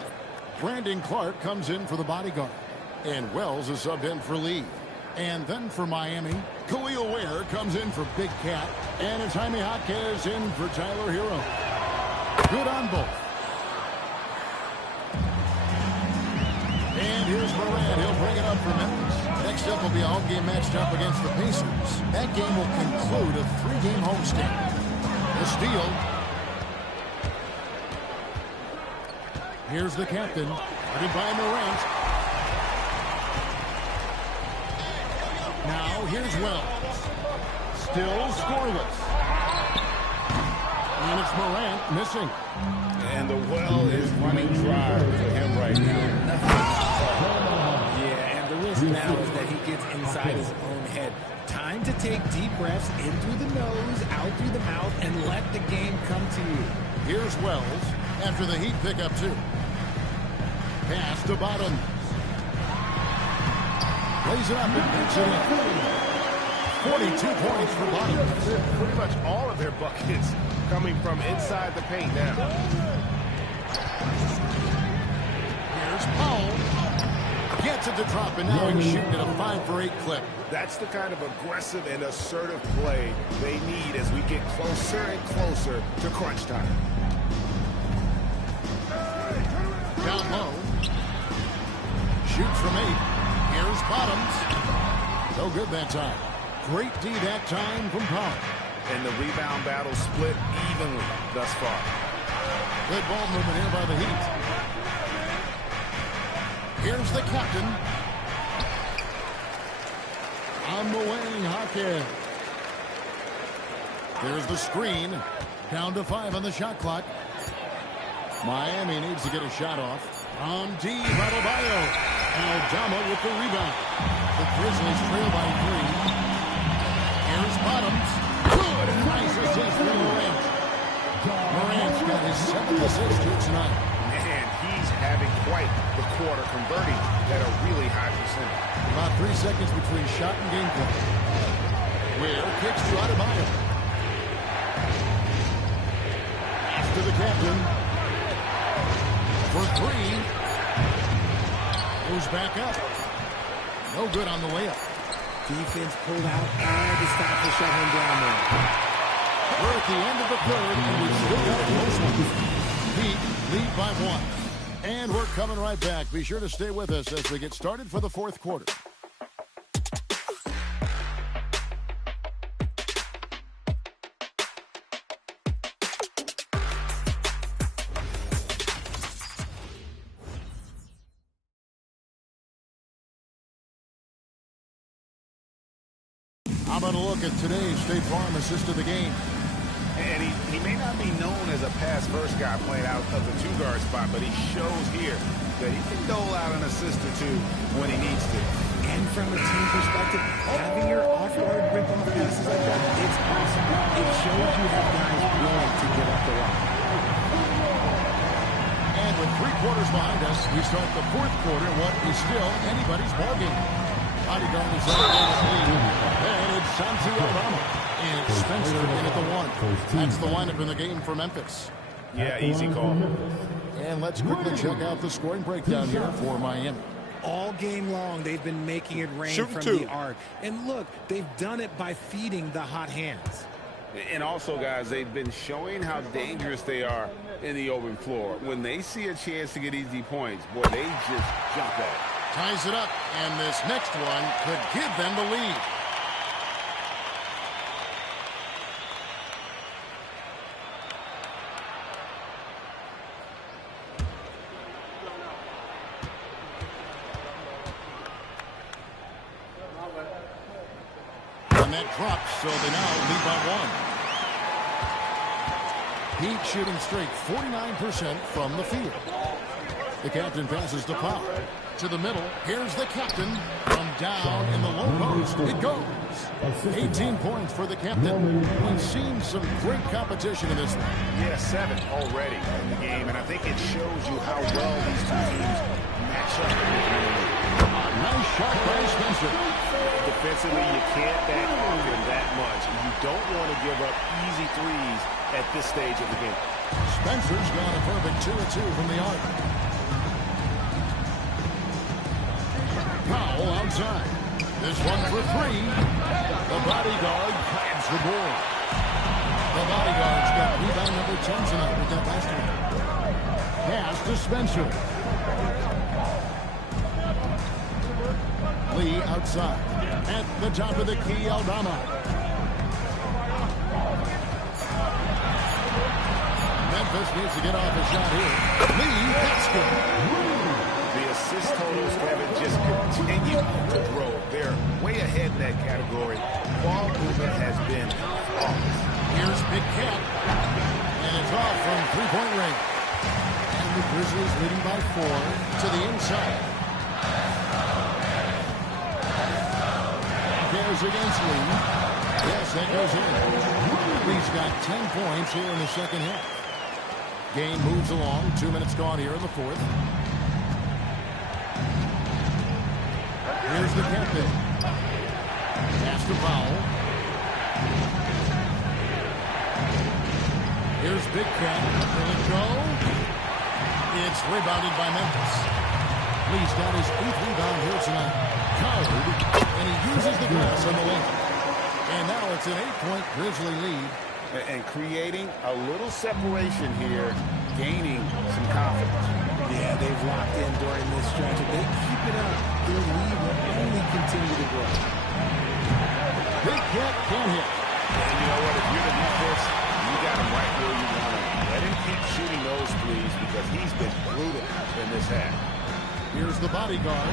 Brandon Clark comes in for the bodyguard. And Wells is subbed in for Lee. And then for Miami, Khalil Ware comes in for Big Cat. And it's Jaime Jaquez in for Tyler Hero. Good on both. And here's Morant. He'll bring it up for Memphis. Next up will be a home game matched up against the Pacers. That game will conclude a 3-game homestand. The steal. Here's the captain. Headed by Morant. Now here's Wells. Still scoreless. And it's Morant missing. And the well is running dry for him right now. Yeah, and the risk now is that he gets inside his own head. Time to take deep breaths in through the nose, out through the mouth, and let the game come to you. Here's Wells after the Heat pick up 2. Pass to Bottoms. Plays it up and makes it in. 42 points for Bottoms. Pretty much all of their buckets coming from inside the paint now. Here's Powell. Gets it to drop, and now he's shooting at a 5 for 8 clip. That's the kind of aggressive and assertive play they need as we get closer and closer to crunch time. Down low. Shoots from 8. Here's Bottoms. No good that time. Great D that time from Powell. And the rebound battle split evenly thus far. Good ball movement here by the Heat. Here's the captain. On the wing, Jaquez. There's the screen. Down to 5 on the shot clock. Miami needs to get a shot off. On D, Adebayo. Aldama with the rebound. The Grizzlies trail by 3. Here's Bottoms. Good, nice assist from Morant. Morant's got his 7th assist here tonight. Man, he's having quite the quarter, converting at a really high percentage. About 3 seconds between shot and gameplay. Ware kicks to Adebayo. Pass to the captain. For 3. Goes back up. No good on the layup. Defense pulled out all the stop to shut him down there. We're at the end of the 3rd, and we've still got a close one. Heat lead by 1. And we're coming right back. Be sure to stay with us as we get started for the 4th quarter. How about a look at today's State Farm assist of the game? And he may not be known as a pass-first guy playing out of the two-guard spot, but he shows here that he can dole out an assist or two when he needs to. And from a team perspective, having your off-guard rip-off passes like that, it's awesome. It shows you have guys willing to give up the rock. And with 3 quarters behind us, we start the 4th quarter, what is still anybody's ballgame. Bodyguard is on the lead, and it's Santi Aldama. And it's Spencer in at the 1. That's the lineup in the game for Memphis. Yeah, easy call. And let's quickly check out the scoring breakdown here for Miami. All game long, they've been making it rain Shooting from 2. the arc. And look, they've done it by feeding the hot hands. And also, guys, they've been showing how dangerous they are in the open floor. When they see a chance to get easy points, boy, they just jump at it. Ties it up, and this next one could give them the lead. And that drops, so they now lead by 1. Heat shooting straight 49% from the field. The captain passes to Powell. To the middle. Here's the captain. From down in the low post. It goes. 18 points for the captain. We've seen some great competition in this one. Yeah, 7 already in the game, and I think it shows you how well these two teams match up. Nice shot by Spencer. Defensively, you can't back off him that much. You don't want to give up easy threes at this stage of the game. Spencer's gone a perfect 2-2 from the arc. Powell outside. This one for 3. The bodyguard grabs the board. The bodyguard's got rebound number 10 tonight with that last one. Pass to Spencer. Lee outside. At the top of the key, Aldama. Memphis needs to get off a shot here. Lee, that's good. The assist totals, Kevin, just continue to grow. They're way ahead in that category. Ball movement has been flawless. Here's Big Cat. And it's off from three-point range. And the Grizzlies leading by 4 to the inside. Bears against Lee. Yes, that goes in. Lee's got 10 points here in the second half. Game moves along. 2 minutes gone here in the 4th. Here's the captain. Pass to Powell. Here's Big Cat. Will it go? It's rebounded by Memphis. Lee's got his 8th rebound here tonight. Coward. And he uses the glass on the left. And now it's an 8-point Grizzly lead. And creating a little separation here, gaining some confidence. Yeah, they've locked in during this stretch. If they keep it up, their lead will only continue to grow. Big Cat can hit. And you know what? If you're the defense, you got him right where you want him. Let him keep shooting those threes because he's been brutal in this half. Here's the bodyguard.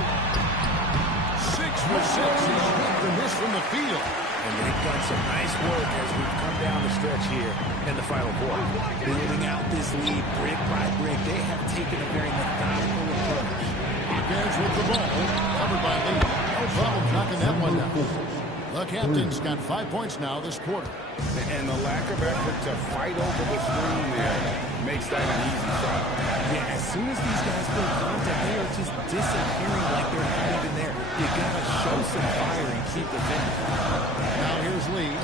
6 for 6. He's hit the miss from the field. And they've done some nice work as we've come down the stretch here in the final quarter. Building out this lead brick by brick, they have taken a very methodical approach. Hawkins with the ball. Covered by Lee. No problem knocking that one down. The captain's got 5 points now this quarter. And the lack of effort to fight over the screen there makes that an easy shot. Yeah, as soon as these guys feel contact, they are just disappearing like they're not even there. You gotta show some fire and keep defending. Now here's Lee.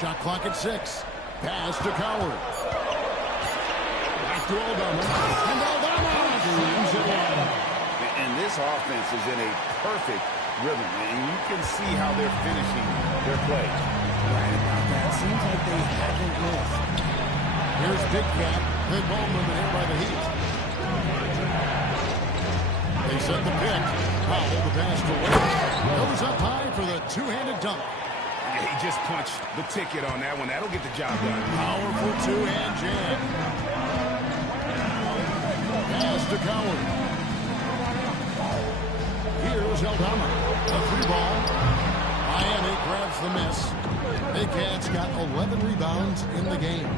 Shot clock at 6. Pass to Coward. Back to Aldama. And Aldama slams it in. And this offense is in a perfect rhythm, and you can see how they're finishing their play. Right about that. Seems like they haven't missed. Here's Big Cat. Good ball movement here by the Heat. They set the pick. Powell, the pass to Wade. Goes up high for the two-handed dunk. Yeah, he just punched the ticket on that one. That'll get the job done. Powerful two-hand jam. Pass to Coward. Here's Aldama. A 3 ball. Miami grabs the miss. Big Cat's got 11 rebounds in the game.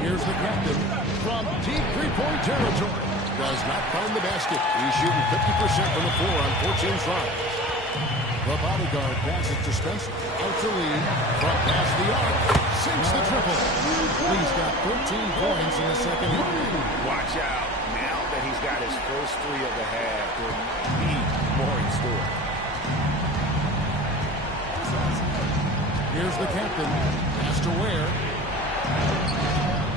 Here's the captain from deep three-point territory. Does not find the basket. He's shooting 50% from the floor on 14 tries. The bodyguard passes to Spencer. Out to Lee. From past the arc. Sinks the triple. Lee's got 13 points in the second half. Watch out. Now that he's got his first three of the half, there might be more in store. Here's the captain. Pass to Ware.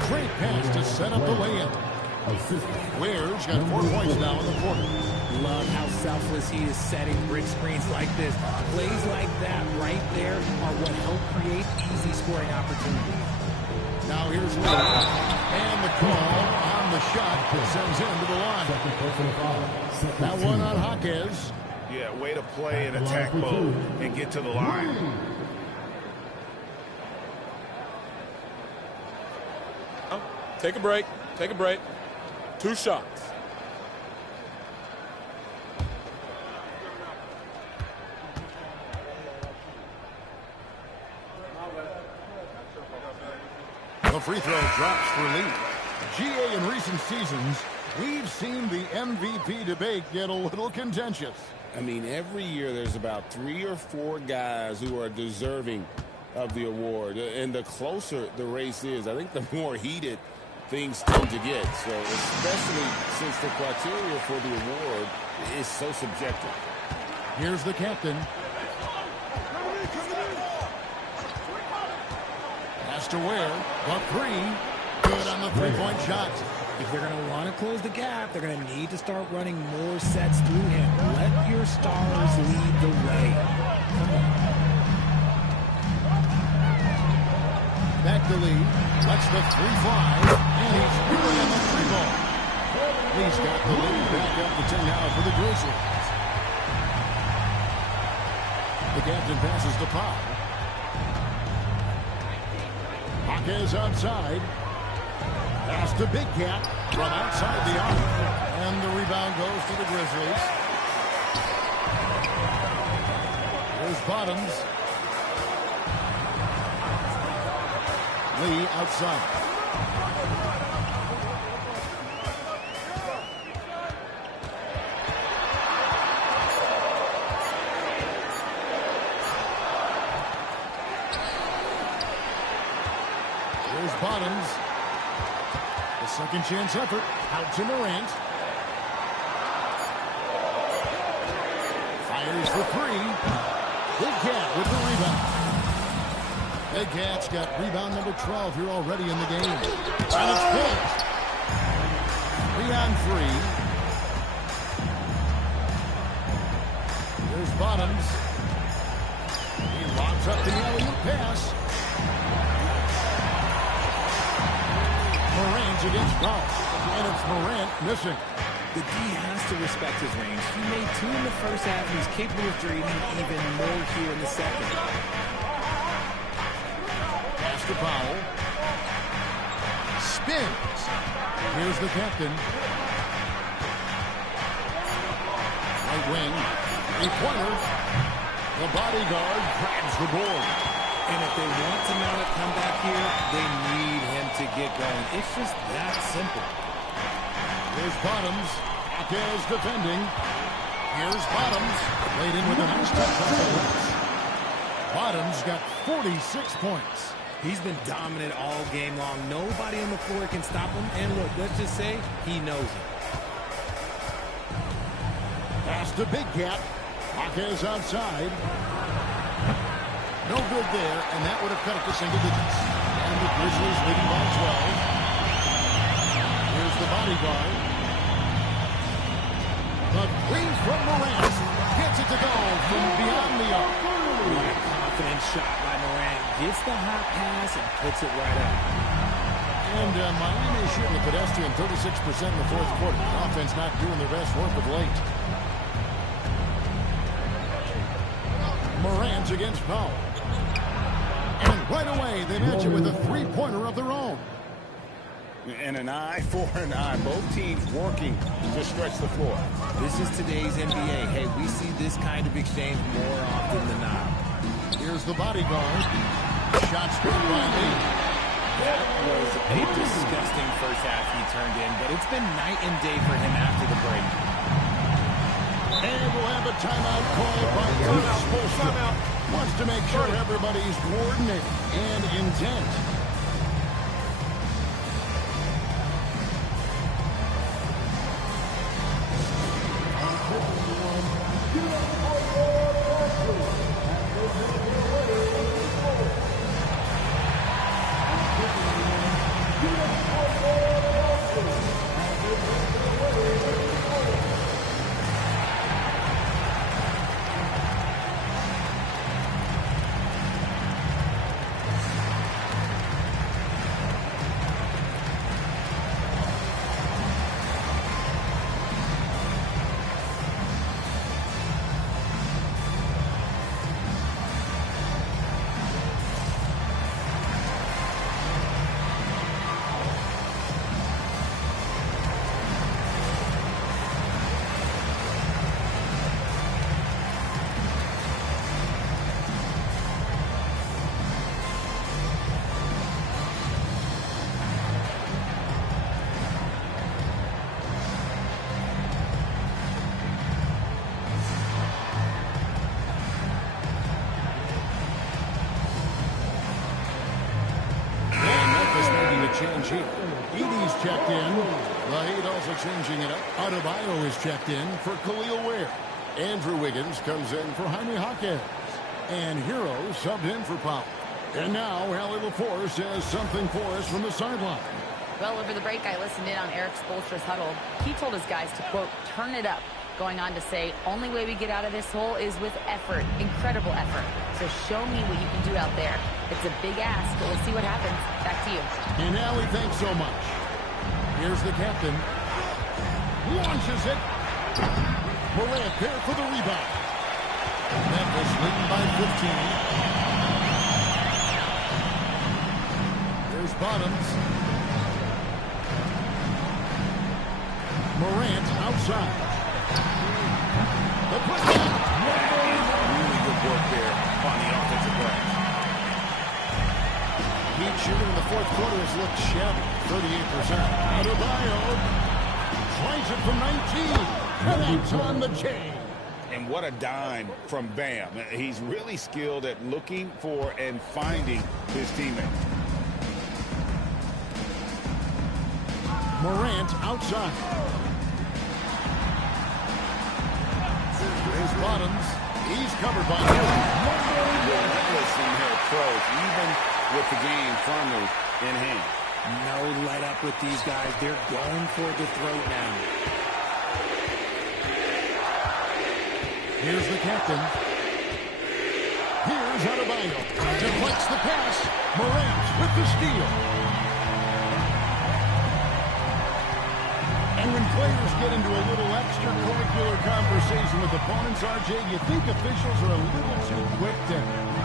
Great pass to set up the lay-in. Ware's got 4 points now in the quarter. Love how selfless he is setting brick screens like this. Plays like that right there are what help create easy scoring opportunities. Now here's Lee. And the call on the shot that sends him to the line. That one on Jaquez. Yeah, way to play in attack mode and get to the line. Take a break. Take a break. 2 shots. The free throw drops for Lee. GA in recent seasons, we've seen the MVP debate get a little contentious. I mean, every year there's about 3 or 4 guys who are deserving of the award. And the closer the race is, I think the more heated things tend to get. So especially since the criteria for the award is so subjective. Here's the captain. Pass to Ware. The three. Good on the three-point shot. If they're going to want to close the gap, they're going to need to start running more sets through him. Let your stars lead the way. Come on. Back to Lee. Lets the three fly. And he's really on the three ball. Lee's got the lead back up to 10 now for the Grizzlies. The captain passes to Pop. Jaquez outside. Pass to Big Cat from outside the arc. And the rebound goes to the Grizzlies. Here's Bottoms. Lee outside. Here's Bottoms. The second chance effort. Out to Morant. Fires for three. Big Cat with the rebound. Big Cat's got rebound number 12 here already in the game. And it's pulled. 3 on 3. Here's Bottoms. He lobs up the alley-oop pass. Morant's against Rouse. And it's Morant missing. The D has to respect his range. He made 2 in the first half, and he's capable of dreaming even more here in the second. Pass to Powell. Spins. Here's the captain. Right wing. A-pointer. The bodyguard grabs the board. And if they want to mount a comeback here, they need him to get going. It's just that simple. Here's Bottoms. Jaquez defending. Here's Bottoms. Laid in with a nice touch off the glass. Bottoms got 46 points. He's been dominant all game long. Nobody on the floor can stop him. And look, let's just say he knows it. Pass to Big Cat. Jaquez outside. No good there, and that would have cut it to single digits. And the Grizzlies leading by 12. Here's the bodyguard. The three from Morant. Gets it to go from beyond the arc. What a confident shot by Morant. Gets the hot pass and puts it right up. And Miami shooting a pedestrian 36% in the fourth quarter. The offense not doing their best work of late. Morant against Powell. And right away, they match it with a three-pointer of their own. And an eye for an eye. Both teams working to stretch the floor. This is today's NBA. Hey, we see this kind of exchange more often than not. Here's the bodyguard. Shot screen by Lee. That was a disgusting first half he turned in, but it's been night and day for him after the break. And we'll have a timeout called by Coach Spoelstra. Wants to make sure everybody's coordinated and intent. Change here. Edey's checked in. The Heat also changing it up. Adebayo is checked in for Khalil Ware. Andrew Wiggins comes in for Jaime Jaquez. And Hero subbed in for Powell. And now Allie LaForce says something for us from the sideline. Well, over the break, I listened in on Eric Spoelstra's huddle. He told his guys to, quote, turn it up. Going on to say, only way we get out of this hole is with effort, incredible effort. So show me what you can do out there. It's a big ask, but we'll see what happens. Back to you. And Allie, thanks so much. Here's the captain. Launches it. Morant there for the rebound. Memphis leading by 15. There's Bottoms. Morant outside. The putback. Really good work there on the offensive break. Heat shooting in the fourth quarter has looked shabby. 38%. Adebayo tries it from 19. Connects on the chain. And what a dime from Bam. He's really skilled at looking for and finding his teammates. Morant outside. There's Bottoms. He's covered by Hill. Relentless in their approach, even with the game firmly in hand. No let up with these guys. They're going for the throat now. Here's the captain. Here's Adebayo. Deflects the pass. Morant with the steal. And when players get into a little extracurricular conversation with opponents, RJ, you think officials are a little too quick to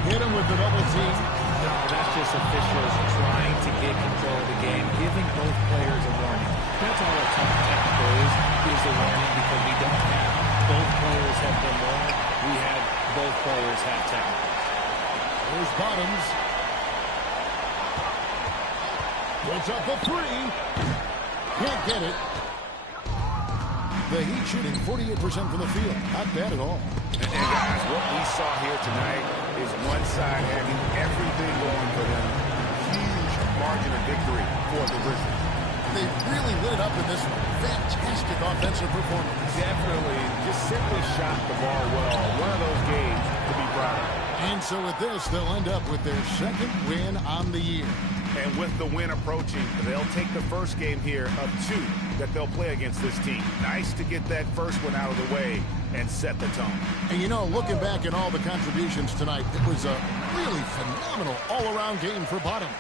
hit them with the double team? No, that's just officials trying to get control of the game, giving both players a warning. That's all a technical is a warning, because we don't have both players have been warned. We have both players have technical. There's Bottoms. Puts up a three. Can't get it. The Heat shooting 48% from the field. Not bad at all. And guys, what we saw here tonight is one side having everything going for them. Huge margin of victory for the Grizzlies. They really lit it up in this one. Fantastic offensive performance. Definitely just simply shot the ball well. One of those games to be proud of. And so with this, they'll end up with their second win on the year. And with the win approaching, they'll take the first game here of two that they'll play against this team. Nice to get that first one out of the way and set the tone. And you know, looking back at all the contributions tonight, it was a really phenomenal all-around game for Bottoms.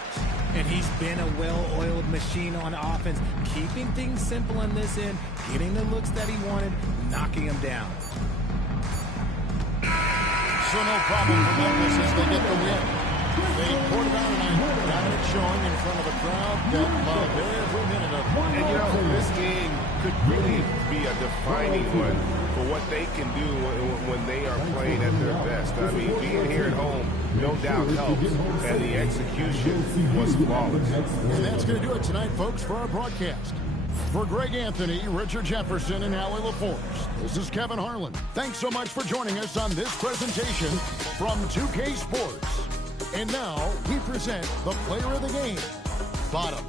And he's been a well-oiled machine on offense, keeping things simple in this end, getting the looks that he wanted, knocking them down. So no problem for Memphis as they get the win. They poured it out tonight. Dominant showing in front of a crowd that loved every minute of it. And, you know, this game could really be a defining one for what they can do when they are playing at their best. I mean, being here at home, no doubt helps, and the execution was flawless. And that's going to do it tonight, folks, for our broadcast. For Greg Anthony, Richard Jefferson, and Allie LaForce, this is Kevin Harlan. Thanks so much for joining us on this presentation from 2K Sports. And now we present the player of the game, Bottom.